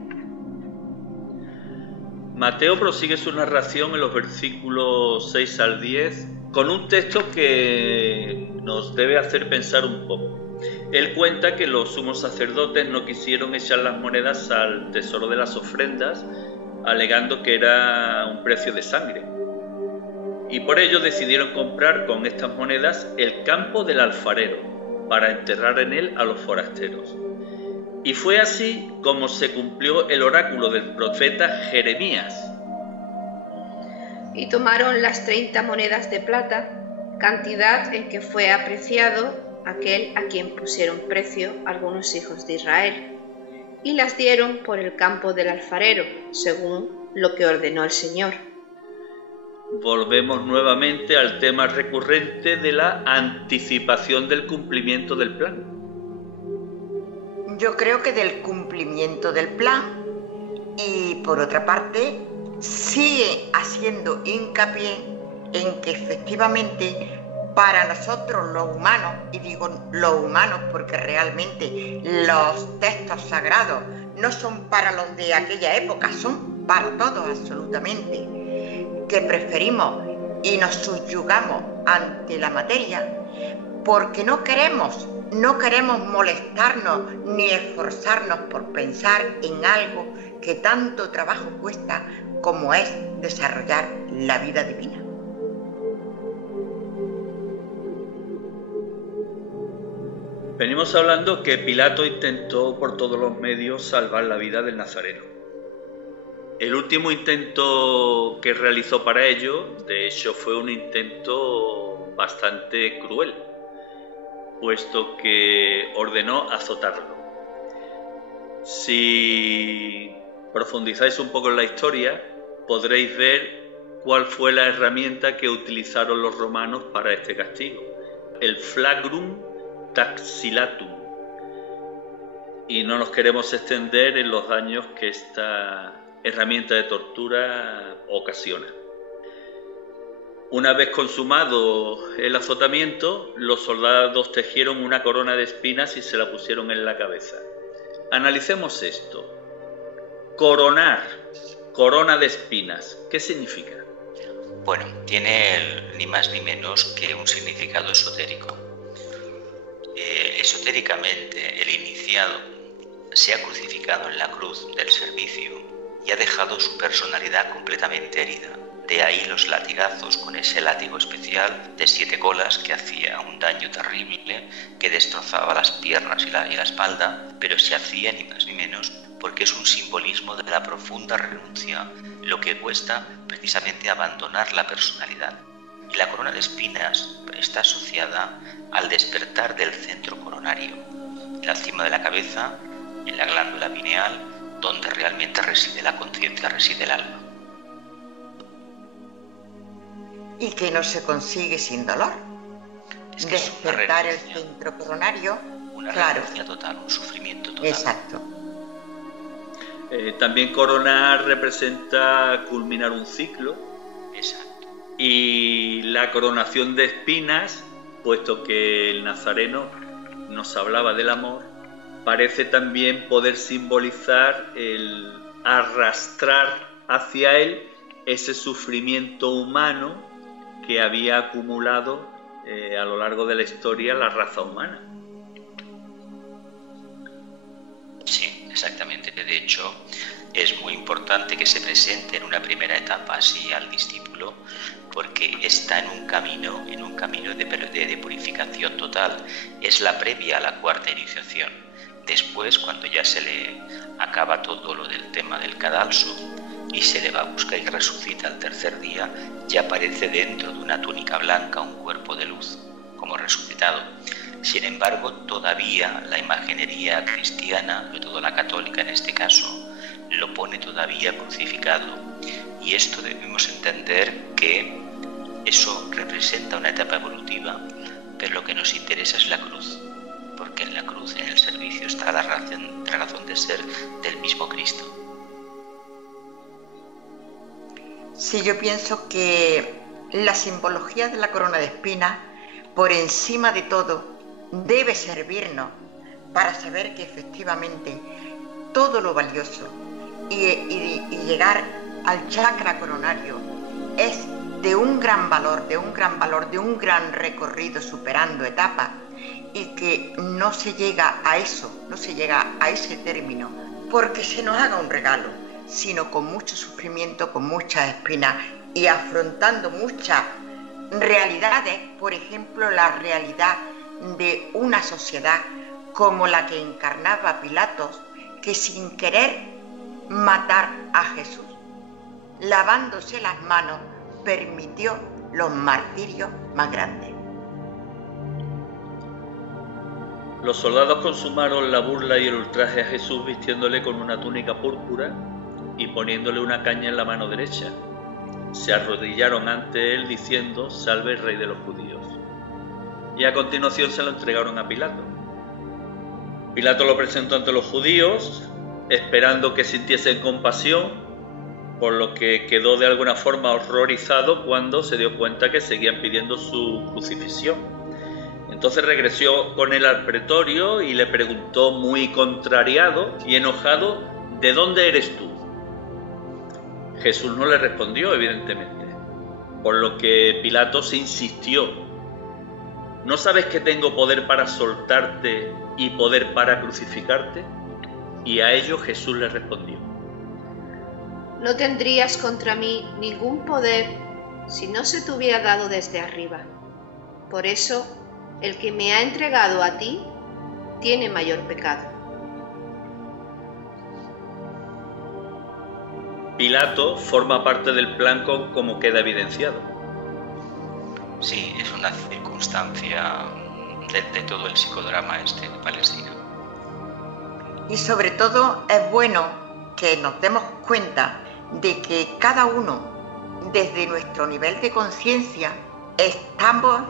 Mateo prosigue su narración en los versículos 6 al 10 con un texto que nos debe hacer pensar un poco. Él cuenta que los sumos sacerdotes no quisieron echar las monedas al tesoro de las ofrendas, alegando que era un precio de sangre. Y por ello decidieron comprar con estas monedas el campo del alfarero, para enterrar en él a los forasteros. Y fue así como se cumplió el oráculo del profeta Jeremías. Y tomaron las 30 monedas de plata, cantidad en que fue apreciado aquel a quien pusieron precio algunos hijos de Israel, y las dieron por el campo del alfarero, según lo que ordenó el Señor. volvemos nuevamente al tema recurrente de la anticipación del cumplimiento del plan. Yo creo que del cumplimiento del plan, y por otra parte sigue haciendo hincapié en que efectivamente para nosotros los humanos, y digo los humanos porque realmente los textos sagrados no son para los de aquella época, son para todos absolutamente, que preferimos y nos subyugamos ante la materia porque no queremos molestarnos ni esforzarnos por pensar en algo que tanto trabajo cuesta como es desarrollar la vida divina. Venimos hablando que Pilato intentó por todos los medios salvar la vida del Nazareno. El último intento que realizó para ello, de hecho, fue un intento bastante cruel, puesto que ordenó azotarlo. Si profundizáis un poco en la historia, podréis ver cuál fue la herramienta que utilizaron los romanos para este castigo: el flagrum taxilatum. Y no nos queremos extender en los daños que esta herramienta de tortura ocasiona. Una vez consumado el azotamiento, los soldados tejieron una corona de espinas y se la pusieron en la cabeza. Analicemos esto. Coronar, corona de espinas, ¿qué significa? Bueno, tiene ni más ni menos que un significado esotérico. Esotéricamente, el iniciado se ha crucificado en la cruz del servicio y ha dejado su personalidad completamente herida. De ahí los latigazos con ese látigo especial de 7 colas que hacía un daño terrible, que destrozaba las piernas y la espalda, pero se hacía ni más ni menos porque es un simbolismo de la profunda renuncia, lo que cuesta precisamente abandonar la personalidad. Y la corona de espinas está asociada al despertar del centro coronario, en la cima de la cabeza, en la glándula pineal, donde realmente reside la conciencia, reside el alma. Y que no se consigue sin dolor. Es que despertar es el centro coronario, una claro. renuncia total, un sufrimiento total. Exacto. También coronar representa culminar un ciclo. Exacto. Y la coronación de espinas, puesto que el nazareno nos hablaba del amor, parece también poder simbolizar el arrastrar hacia él ese sufrimiento humano que había acumulado a lo largo de la historia la raza humana. Sí, exactamente. De hecho, es muy importante que se presente en una primera etapa así al discípulo, porque está en un camino de purificación total. Es la previa a la cuarta iniciación. Después, cuando ya se le acaba todo lo del tema del cadalso y se le va a buscar y resucita al tercer día, ya aparece dentro de una túnica blanca un cuerpo de luz, como resucitado. Sin embargo, todavía la imaginería cristiana, sobre todo la católica en este caso, lo pone todavía crucificado. Y esto debemos entender que eso representa una etapa evolutiva, pero lo que nos interesa es la cruz, porque en la cruz, en el servicio, está la razón de ser del mismo Cristo. Sí, yo pienso que la simbología de la corona de espinas, por encima de todo, debe servirnos para saber que efectivamente todo lo valioso y llegar al chakra coronario es de un gran valor, de un gran recorrido superando etapas, y que no se llega a eso, no se llega a ese término porque se nos haga un regalo, sino con mucho sufrimiento, con muchas espinas y afrontando muchas realidades, por ejemplo, la realidad de una sociedad como la que encarnaba Pilatos, que sin querer matar a Jesús, lavándose las manos, permitió los martirios más grandes. Los soldados consumaron la burla y el ultraje a Jesús vistiéndole con una túnica púrpura y poniéndole una caña en la mano derecha. se arrodillaron ante él diciendo: «Salve, Rey de los judíos». Y a continuación se lo entregaron a Pilato. Pilato lo presentó ante los judíos, esperando que sintiesen compasión, por lo que quedó de alguna forma horrorizado cuando se dio cuenta que seguían pidiendo su crucifixión. Entonces regresó con él al pretorio y le preguntó, muy contrariado y enojado: «¿De dónde eres tú?». Jesús no le respondió, evidentemente, por lo que Pilato se insistió: «¿No sabes que tengo poder para soltarte y poder para crucificarte?». Y a ello Jesús le respondió: No tendrías contra mí ningún poder si no se te hubiera dado desde arriba. Por eso, el que me ha entregado a ti tiene mayor pecado. Pilato forma parte del plan como queda evidenciado. Sí, es una circunstancia de todo el psicodrama de Palestina. Y sobre todo es bueno que nos demos cuenta de que cada uno, desde nuestro nivel de conciencia, estamos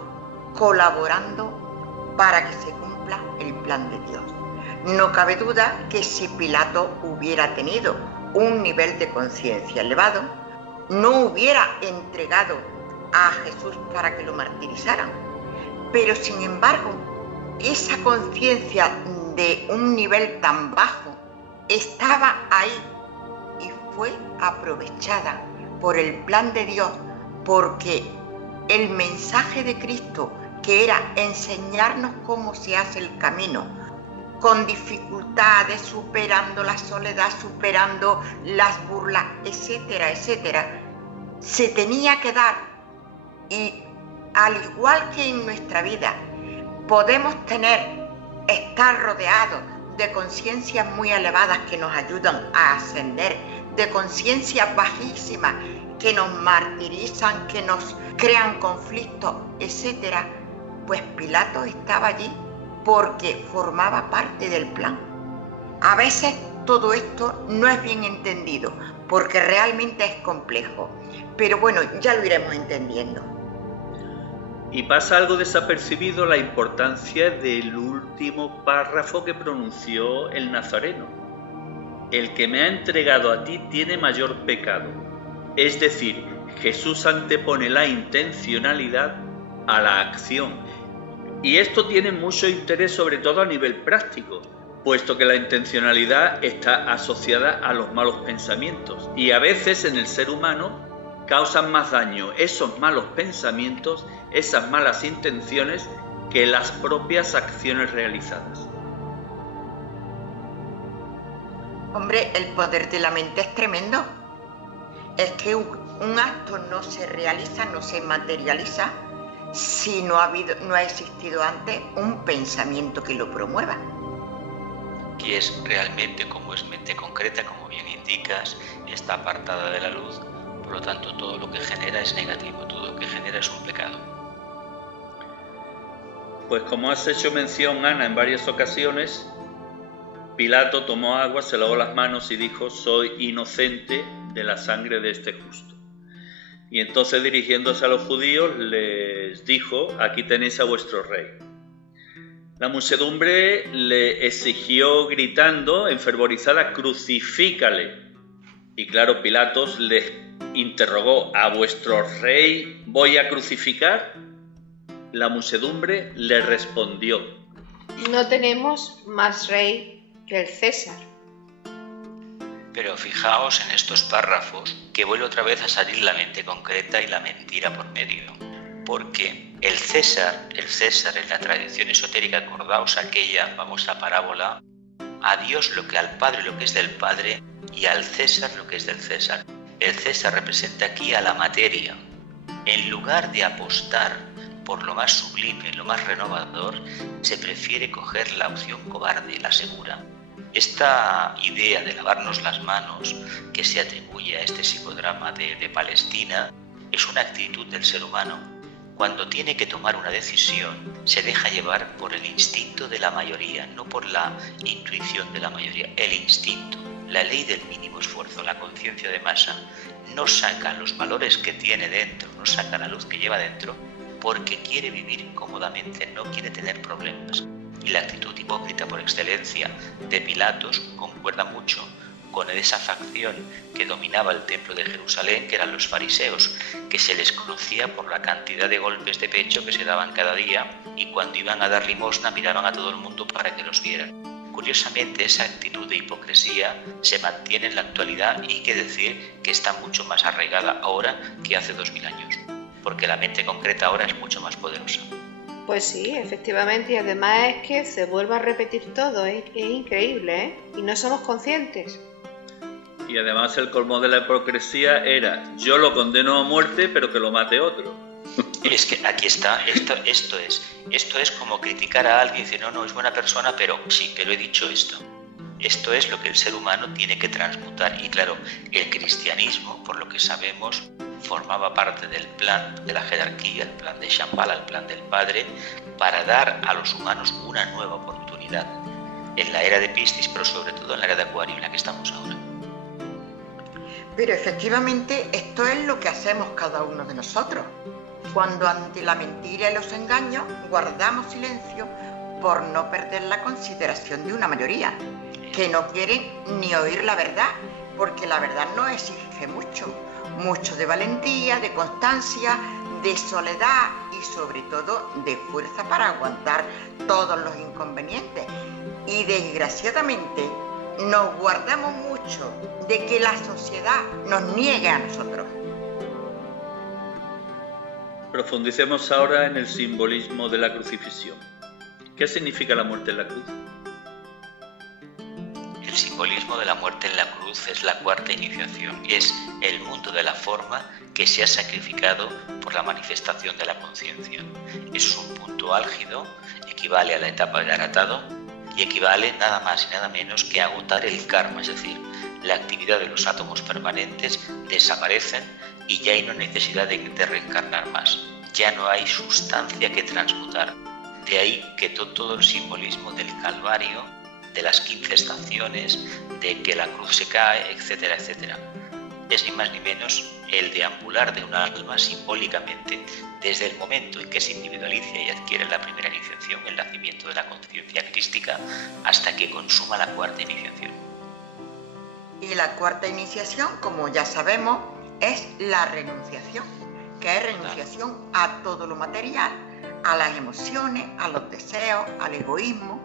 colaborando para que se cumpla el plan de Dios. No cabe duda que si Pilato hubiera tenido un nivel de conciencia elevado, no hubiera entregado a Jesús para que lo martirizaran. Pero sin embargo, esa conciencia de un nivel tan bajo estaba ahí y fue aprovechada por el plan de Dios, porque el mensaje de Cristo, que era enseñarnos cómo se hace el camino, con dificultades, superando la soledad, superando las burlas, etcétera, etcétera, se tenía que dar. Y al igual que en nuestra vida podemos estar rodeados de conciencias muy elevadas que nos ayudan a ascender, de conciencias bajísimas que nos martirizan, que nos crean conflictos, etcétera, pues Pilato estaba allí porque formaba parte del plan. A veces todo esto no es bien entendido, porque realmente es complejo, pero bueno, ya lo iremos entendiendo. Y pasa algo desapercibido la importancia del último párrafo que pronunció el Nazareno: «El que me ha entregado a ti tiene mayor pecado». Es decir, Jesús antepone la intencionalidad a la acción. Y esto tiene mucho interés, sobre todo a nivel práctico, puesto que la intencionalidad está asociada a los malos pensamientos. Y a veces en el ser humano causan más daño esos malos pensamientos, esas malas intenciones, que las propias acciones realizadas. Hombre, el poder de la mente es tremendo. Es que un acto no se realiza, no se materializa, si no ha existido antes un pensamiento que lo promueva. Que es realmente, como es mente concreta, como bien indicas, está apartada de la luz, por lo tanto todo lo que genera es negativo, todo lo que genera es un pecado. Pues como has hecho mención, Ana, en varias ocasiones, Pilato tomó agua, se lavó las manos y dijo: «Soy inocente de la sangre de este justo». Y entonces, dirigiéndose a los judíos, les dijo: «Aquí tenéis a vuestro rey». La muchedumbre le exigió gritando, enfervorizada: «Crucifícale». Y claro, Pilatos les interrogó: «¿A vuestro rey voy a crucificar?». La muchedumbre le respondió: No tenemos más rey que el César. Pero fijaos en estos párrafos que vuelve otra vez a salir la mente concreta y la mentira por medio. Porque el César en la tradición esotérica, acordaos aquella famosa parábola: a Dios lo que al Padre lo que es del Padre y al César lo que es del César. El César representa aquí a la materia. En lugar de apostar por lo más sublime, lo más renovador, se prefiere coger la opción cobarde, la segura. Esta idea de lavarnos las manos, que se atribuye a este psicodrama de Palestina, es una actitud del ser humano cuando tiene que tomar una decisión, se deja llevar por el instinto de la mayoría, no por la intuición de la mayoría. El instinto, la ley del mínimo esfuerzo, la conciencia de masa, no saca los valores que tiene dentro, no saca la luz que lleva dentro, porque quiere vivir cómodamente, no quiere tener problemas. Y la actitud hipócrita por excelencia de Pilatos concuerda mucho con esa facción que dominaba el templo de Jerusalén, que eran los fariseos, que se les conocía por la cantidad de golpes de pecho que se daban cada día, y cuando iban a dar limosna miraban a todo el mundo para que los vieran. Curiosamente, esa actitud de hipocresía se mantiene en la actualidad, y hay que decir que está mucho más arraigada ahora que hace 2000 años, porque la mente concreta ahora es mucho más poderosa. Pues sí, efectivamente, y además es que se vuelve a repetir todo, es increíble, ¿eh? Y no somos conscientes. Y además el colmo de la hipocresía era: yo lo condeno a muerte, pero que lo mate otro. Es que aquí está, esto es como criticar a alguien y decir, no, es buena persona, pero sí, pero he dicho esto. Esto es lo que el ser humano tiene que transmutar. Y claro, el cristianismo, por lo que sabemos, formaba parte del plan de la jerarquía, el plan de Shambhala, el plan del Padre, para dar a los humanos una nueva oportunidad en la era de Piscis, pero sobre todo en la era de Acuario, en la que estamos ahora. Pero efectivamente esto es lo que hacemos cada uno de nosotros. Cuando ante la mentira y los engaños guardamos silencio por no perder la consideración de una mayoría, que no quieren ni oír la verdad, porque la verdad no exige mucho de valentía, de constancia, de soledad y sobre todo de fuerza para aguantar todos los inconvenientes. Y desgraciadamente nos guardamos mucho de que la sociedad nos niegue a nosotros. Profundicemos ahora en el simbolismo de la crucifixión. ¿Qué significa la muerte en la cruz? El simbolismo de la muerte en la cruz es la cuarta iniciación, es el mundo de la forma que se ha sacrificado por la manifestación de la conciencia. Es un punto álgido, equivale a la etapa del aratado y equivale nada más y nada menos que a agotar el karma, es decir, la actividad de los átomos permanentes desaparecen y ya hay no necesidad de reencarnar más, ya no hay sustancia que transmutar. De ahí que todo el simbolismo del Calvario, de las 15 estaciones, de que la cruz se cae, etcétera, etcétera. Es ni más ni menos el deambular de una alma simbólicamente desde el momento en que se individualiza y adquiere la primera iniciación, el nacimiento de la conciencia crística, hasta que consuma la cuarta iniciación. Y la cuarta iniciación, como ya sabemos, es la renunciación, que es renunciación a todo lo material, a las emociones, a los deseos, al egoísmo.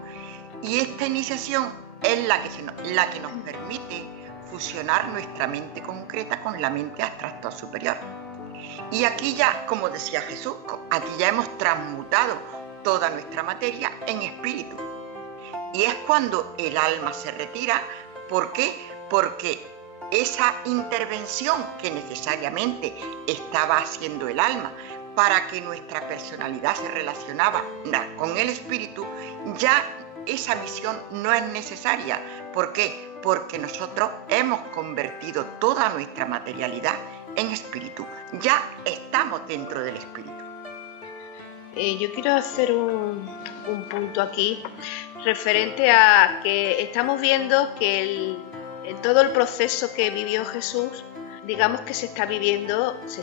Y esta iniciación es la que nos permite fusionar nuestra mente concreta con la mente abstracta superior. Y aquí ya, como decía Jesús, aquí ya hemos transmutado toda nuestra materia en espíritu. Y es cuando el alma se retira. ¿Por qué? Porque esa intervención que necesariamente estaba haciendo el alma para que nuestra personalidad se relacionaba con el espíritu, ya esa misión no es necesaria. ¿Por qué? Porque nosotros hemos convertido toda nuestra materialidad en espíritu. Ya estamos dentro del espíritu. Yo quiero hacer un punto aquí referente a que estamos viendo que todo el proceso que vivió Jesús, digamos que se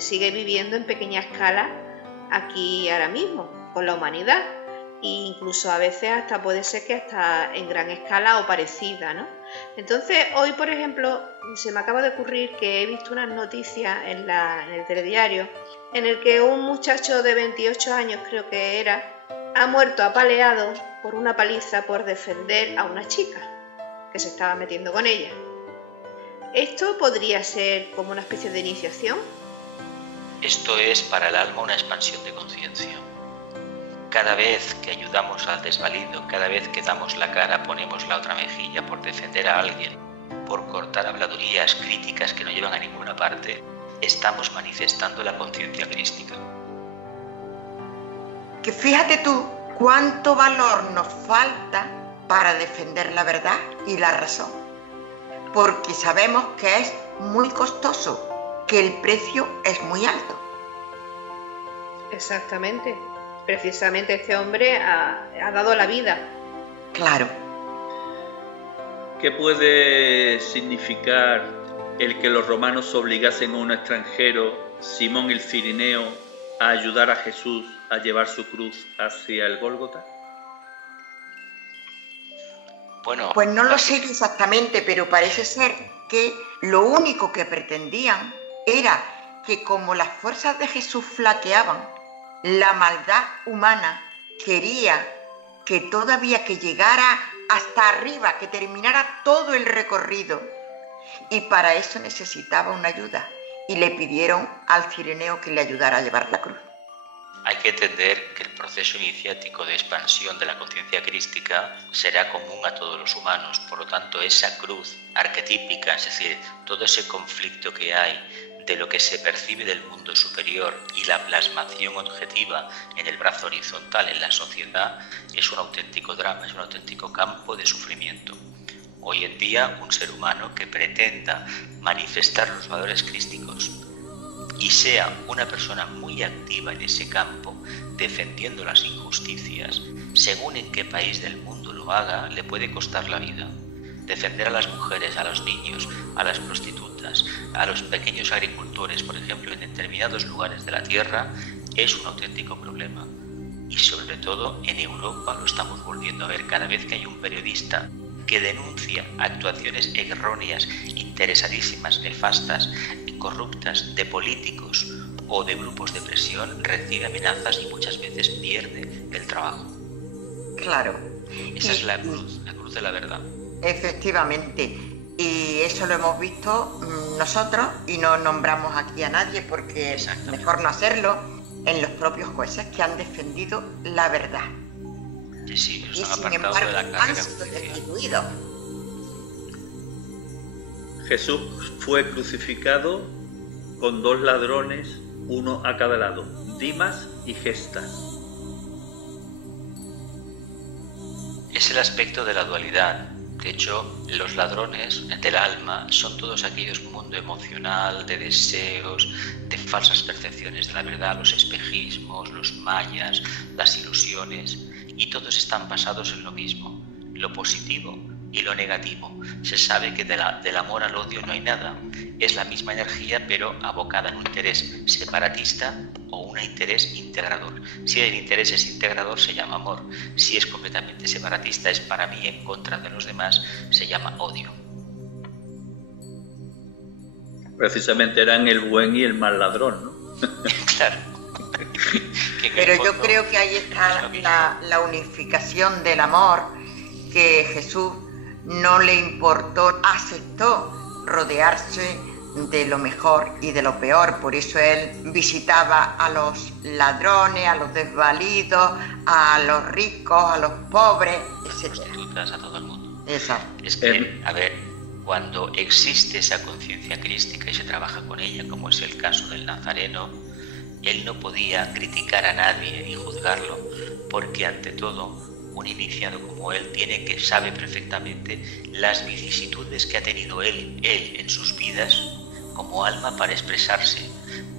sigue viviendo en pequeña escala aquí ahora mismo, con la humanidad. E incluso a veces hasta puede ser que hasta en gran escala o parecida, ¿no? Entonces hoy, por ejemplo, se me acaba de ocurrir que he visto unas noticias en el telediario en el que un muchacho de 28 años, creo que era, ha muerto apaleado por una paliza por defender a una chica que se estaba metiendo con ella. ¿Esto podría ser como una especie de iniciación? Esto es para el alma una expansión de conciencia. Cada vez que ayudamos al desvalido, cada vez que damos la cara, ponemos la otra mejilla por defender a alguien, por cortar habladurías, críticas que no llevan a ninguna parte, estamos manifestando la conciencia crística. Que fíjate tú cuánto valor nos falta para defender la verdad y la razón, porque sabemos que es muy costoso, que el precio es muy alto. Exactamente. Precisamente este hombre ha dado la vida. Claro. ¿Qué puede significar el que los romanos obligasen a un extranjero, Simón el Cirineo, a ayudar a Jesús a llevar su cruz hacia el Gólgota? Bueno, pues no lo sé exactamente, pero parece ser que lo único que pretendían era que como las fuerzas de Jesús flaqueaban, la maldad humana quería que todavía que llegara hasta arriba, que terminara todo el recorrido. Y para eso necesitaba una ayuda. Y le pidieron al Cireneo que le ayudara a llevar la cruz. Hay que entender que el proceso iniciático de expansión de la conciencia crística será común a todos los humanos. Por lo tanto, esa cruz arquetípica, es decir, todo ese conflicto que hay de lo que se percibe del mundo superior y la plasmación objetiva en el brazo horizontal en la sociedad, es un auténtico drama, es un auténtico campo de sufrimiento. Hoy en día, un ser humano que pretenda manifestar los valores crísticos y sea una persona muy activa en ese campo, defendiendo las injusticias, según en qué país del mundo lo haga, le puede costar la vida. Defender a las mujeres, a los niños, a las prostitutas, a los pequeños agricultores, por ejemplo, en determinados lugares de la tierra, es un auténtico problema. Y sobre todo en Europa lo estamos volviendo a ver cada vez que hay un periodista que denuncia actuaciones erróneas, interesadísimas, nefastas, corruptas de políticos o de grupos de presión, recibe amenazas y muchas veces pierde el trabajo. Claro. Esa es la cruz de la verdad. Efectivamente. Y eso lo hemos visto nosotros y no nombramos aquí a nadie porque mejor no hacerlo, en los propios jueces que han defendido la verdad. Sí, y sin embargo han sido destituidos. Jesús fue crucificado con 2 ladrones, uno a cada lado, Dimas y Gestas. Es el aspecto de la dualidad. De hecho, los ladrones del alma son todos aquellos mundo emocional, de deseos, de falsas percepciones de la verdad, los espejismos, los mayas, las ilusiones, y todos están basados en lo mismo, lo positivo y lo negativo. Se sabe que del amor al odio no hay nada. Es la misma energía, pero abocada en un interés separatista o un interés integrador. Si el interés es integrador, se llama amor. Si es completamente separatista, es para mí en contra de los demás, se llama odio. Precisamente eran el buen y el mal ladrón, ¿no? Claro. Pero yo creo que ahí está la unificación del amor, que Jesús no le importó, aceptó rodearse de lo mejor y de lo peor. Por eso él visitaba a los ladrones, a los desvalidos, a los ricos, a los pobres, etc. Prostitutas, a todo el mundo. Exacto. Es que, a ver, cuando existe esa conciencia crística y se trabaja con ella, como es el caso del Nazareno, él no podía criticar a nadie ni juzgarlo, porque ante todo, un iniciado como él sabe perfectamente las vicisitudes que ha tenido él en sus vidas como alma para expresarse.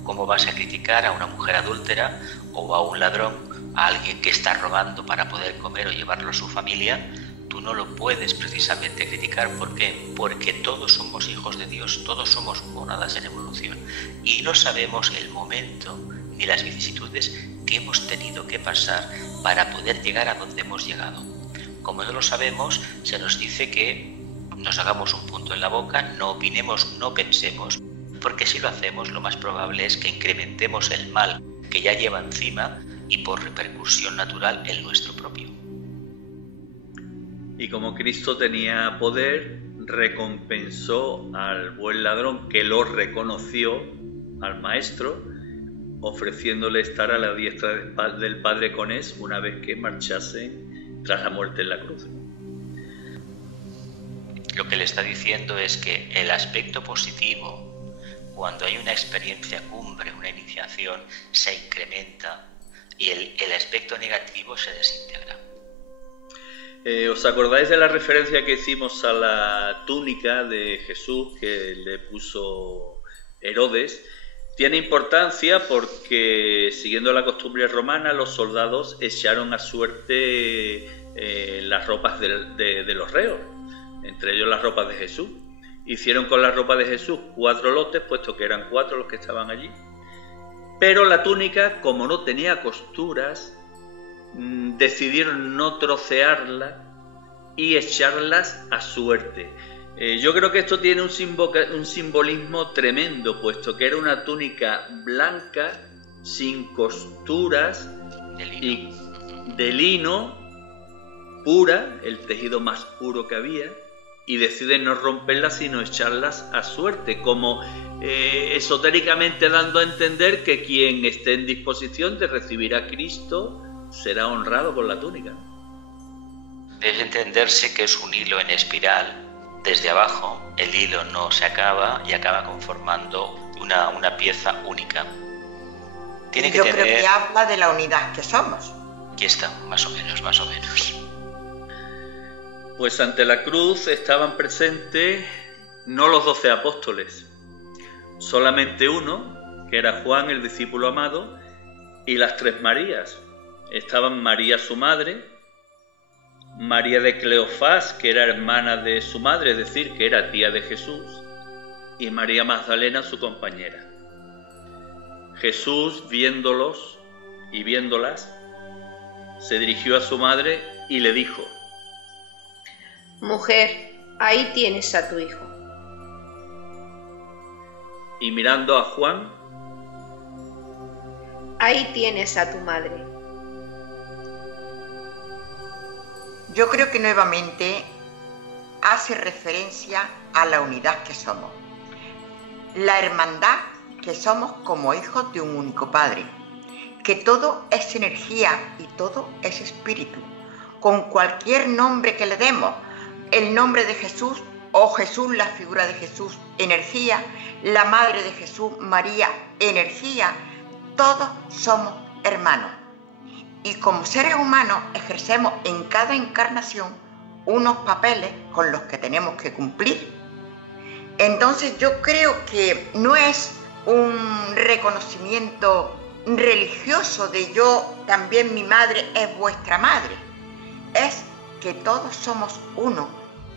¿Cómo vas a criticar a una mujer adúltera o a un ladrón, a alguien que está robando para poder comer o llevarlo a su familia? Tú no lo puedes precisamente criticar. ¿Por qué? Porque todos somos hijos de Dios, todos somos mónadas en evolución y no sabemos el momento ni las vicisitudes que hemos tenido que pasar para poder llegar a donde hemos llegado. Como no lo sabemos, se nos dice que nos hagamos un punto en la boca, no opinemos, no pensemos, porque si lo hacemos lo más probable es que incrementemos el mal que ya lleva encima y por repercusión natural el nuestro propio. Y como Cristo tenía poder, recompensó al buen ladrón que lo reconoció, al maestro, ofreciéndole estar a la diestra del Padre con él una vez que marchase tras la muerte en la cruz. Lo que le está diciendo es que el aspecto positivo, cuando hay una experiencia cumbre, una iniciación, se incrementa y el aspecto negativo se desintegra. ¿Os acordáis de la referencia que hicimos a la túnica de Jesús que le puso Herodes? Tiene importancia porque, siguiendo la costumbre romana, los soldados echaron a suerte las ropas de los reos, entre ellos las ropas de Jesús. Hicieron con la ropa de Jesús 4 lotes, puesto que eran 4 los que estaban allí. Pero la túnica, como no tenía costuras, decidieron no trocearla y echarlas a suerte. Yo creo que esto tiene un simbolismo tremendo, puesto que era una túnica blanca, sin costuras, y de lino, pura, el tejido más puro que había, y deciden no romperlas sino echarlas a suerte, como esotéricamente dando a entender que quien esté en disposición de recibir a Cristo será honrado con la túnica. Debe entenderse que es un hilo en espiral. Desde abajo el hilo no se acaba y acaba conformando una pieza única. Tiene que Yo creo que habla de la unidad que somos. Aquí está, más o menos. Pues ante la cruz estaban presentes no los 12 apóstoles, solamente uno, que era Juan, el discípulo amado, y las 3 Marías. Estaban María su madre, María de Cleofás, que era hermana de su madre, es decir, que era tía de Jesús, y María Magdalena, su compañera. Jesús, viéndolos y viéndolas, se dirigió a su madre y le dijo: Mujer, ahí tienes a tu hijo. Y mirando a Juan: Ahí tienes a tu madre. Yo creo que nuevamente hace referencia a la unidad que somos, la hermandad que somos como hijos de un único Padre, que todo es energía y todo es espíritu. Con cualquier nombre que le demos, el nombre de Jesús o Jesús, la figura de Jesús, energía, la madre de Jesús, María, energía, todos somos hermanos. Y como seres humanos ejercemos en cada encarnación unos papeles con los que tenemos que cumplir. Entonces yo creo que no es un reconocimiento religioso de yo también mi madre es vuestra madre. Es que todos somos uno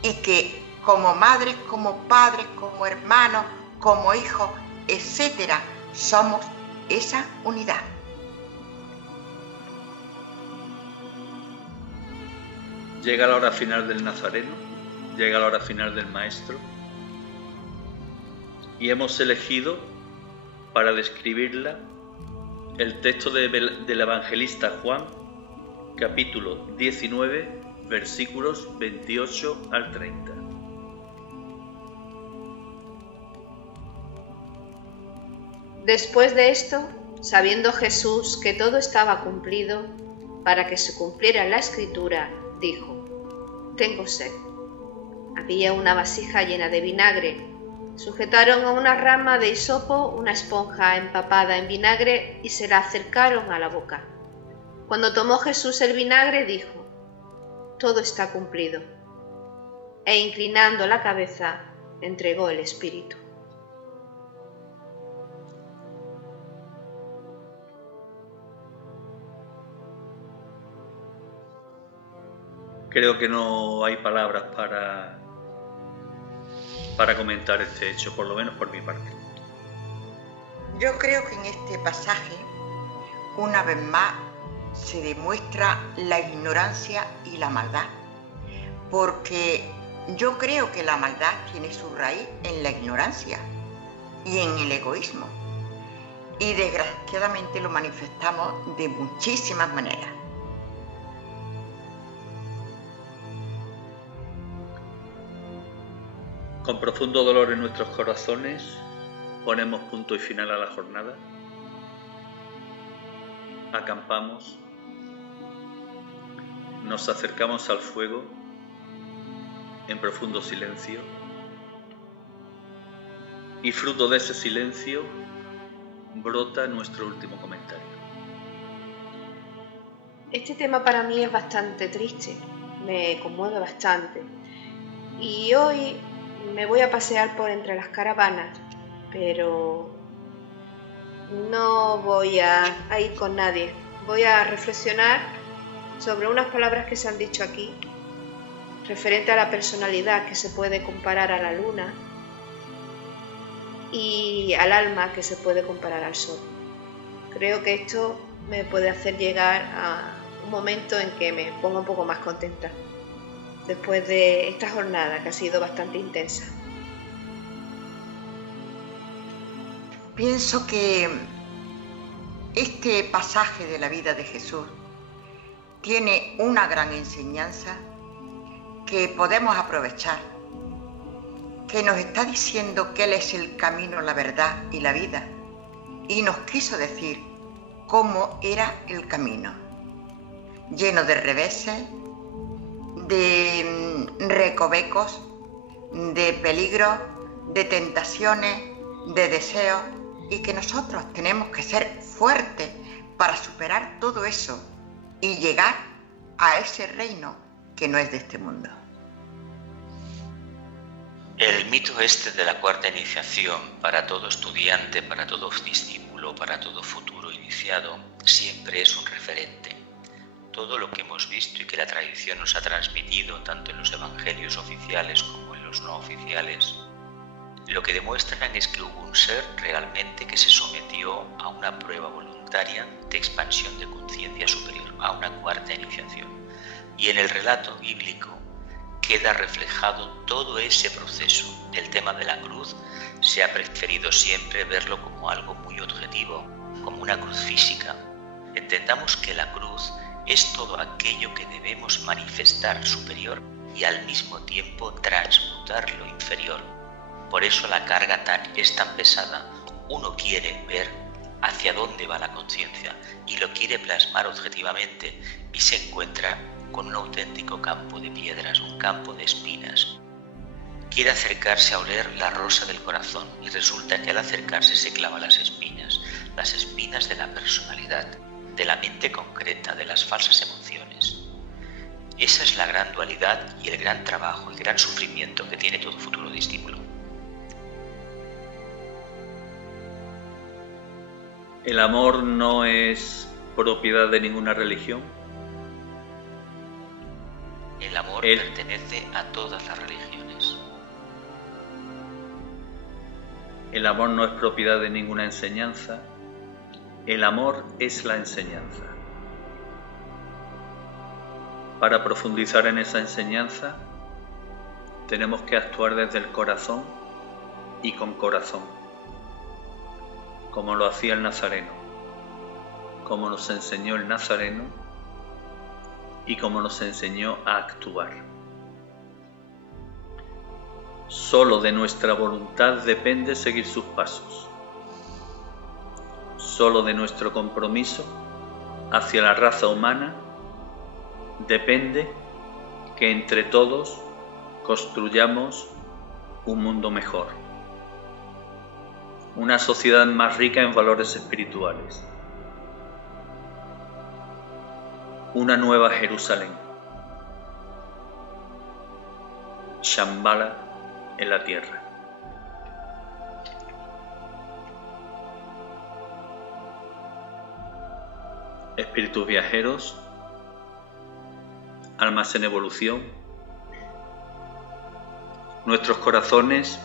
y que como madres, como padres, como hermanos, como hijos, etcétera, somos esa unidad. Llega la hora final del Nazareno, llega la hora final del Maestro, y hemos elegido para describirla el texto del evangelista Juan, capítulo 19, versículos 28 al 30. Después de esto, sabiendo Jesús que todo estaba cumplido, para que se cumpliera la Escritura, dijo: Tengo sed. Había una vasija llena de vinagre. Sujetaron a una rama de hisopo una esponja empapada en vinagre y se la acercaron a la boca. Cuando tomó Jesús el vinagre, dijo: Todo está cumplido. E inclinando la cabeza, entregó el espíritu. Creo que no hay palabras para comentar este hecho, por lo menos por mi parte. Yo creo que en este pasaje, una vez más, se demuestra la ignorancia y la maldad, porque yo creo que la maldad tiene su raíz en la ignorancia y en el egoísmo, y desgraciadamente lo manifestamos de muchísimas maneras. Con profundo dolor en nuestros corazones, ponemos punto y final a la jornada. Acampamos, nos acercamos al fuego en profundo silencio y fruto de ese silencio brota nuestro último comentario. Este tema para mí es bastante triste, me conmueve bastante. Y hoy me voy a pasear por entre las caravanas, pero no voy a ir con nadie. Voy a reflexionar sobre unas palabras que se han dicho aquí, referente a la personalidad que se puede comparar a la luna y al alma que se puede comparar al sol. Creo que esto me puede hacer llegar a un momento en que me ponga un poco más contenta después de esta jornada que ha sido bastante intensa. Pienso que este pasaje de la vida de Jesús tiene una gran enseñanza que podemos aprovechar, que nos está diciendo que Él es el camino, la verdad y la vida, y nos quiso decir cómo era el camino, lleno de reveses, de recovecos, de peligros, de tentaciones, de deseos, y que nosotros tenemos que ser fuertes para superar todo eso y llegar a ese reino que no es de este mundo. El mito este de la cuarta iniciación para todo estudiante, para todo discípulo, para todo futuro iniciado, siempre es un referente. Todo lo que hemos visto y que la tradición nos ha transmitido, tanto en los evangelios oficiales como en los no oficiales, lo que demuestran es que hubo un ser realmente que se sometió a una prueba voluntaria de expansión de conciencia superior, a una cuarta iniciación. Y en el relato bíblico queda reflejado todo ese proceso. El tema de la cruz se ha preferido siempre verlo como algo muy objetivo, como una cruz física. Entendamos que la cruz es todo aquello que debemos manifestar superior y al mismo tiempo transmutar lo inferior. Por eso la carga es tan pesada. Uno quiere ver hacia dónde va la conciencia y lo quiere plasmar objetivamente y se encuentra con un auténtico campo de piedras, un campo de espinas. Quiere acercarse a oler la rosa del corazón y resulta que al acercarse se clava las espinas de la personalidad, de la mente concreta, de las falsas emociones. Esa es la gran dualidad y el gran trabajo y gran sufrimiento que tiene todo futuro discípulo. El amor no es propiedad de ninguna religión. El amor pertenece a todas las religiones. El amor no es propiedad de ninguna enseñanza. El amor es la enseñanza. Para profundizar en esa enseñanza, tenemos que actuar desde el corazón y con corazón, como lo hacía el Nazareno, como nos enseñó el Nazareno y como nos enseñó a actuar. Solo de nuestra voluntad depende seguir sus pasos. Solo de nuestro compromiso hacia la raza humana depende que entre todos construyamos un mundo mejor, una sociedad más rica en valores espirituales, una nueva Jerusalén, Shambhala en la tierra. Espíritus viajeros, almas en evolución, nuestros corazones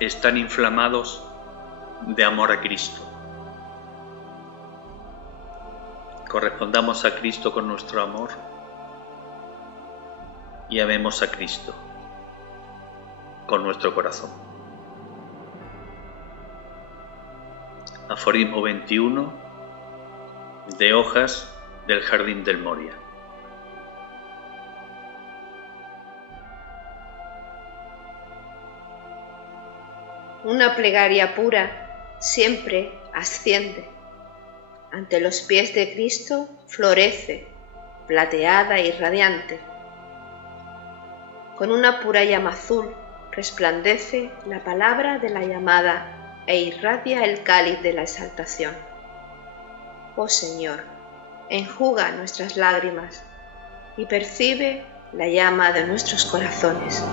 están inflamados de amor a Cristo. Correspondamos a Cristo con nuestro amor y amemos a Cristo con nuestro corazón. Aforismo 21 de Hojas del Jardín del Moria. Una plegaria pura siempre asciende. Ante los pies de Cristo florece, plateada y radiante. Con una pura llama azul resplandece la palabra de la llamada e irradia el cáliz de la exaltación. Oh Señor, enjuga nuestras lágrimas y percibe la llama de nuestros corazones.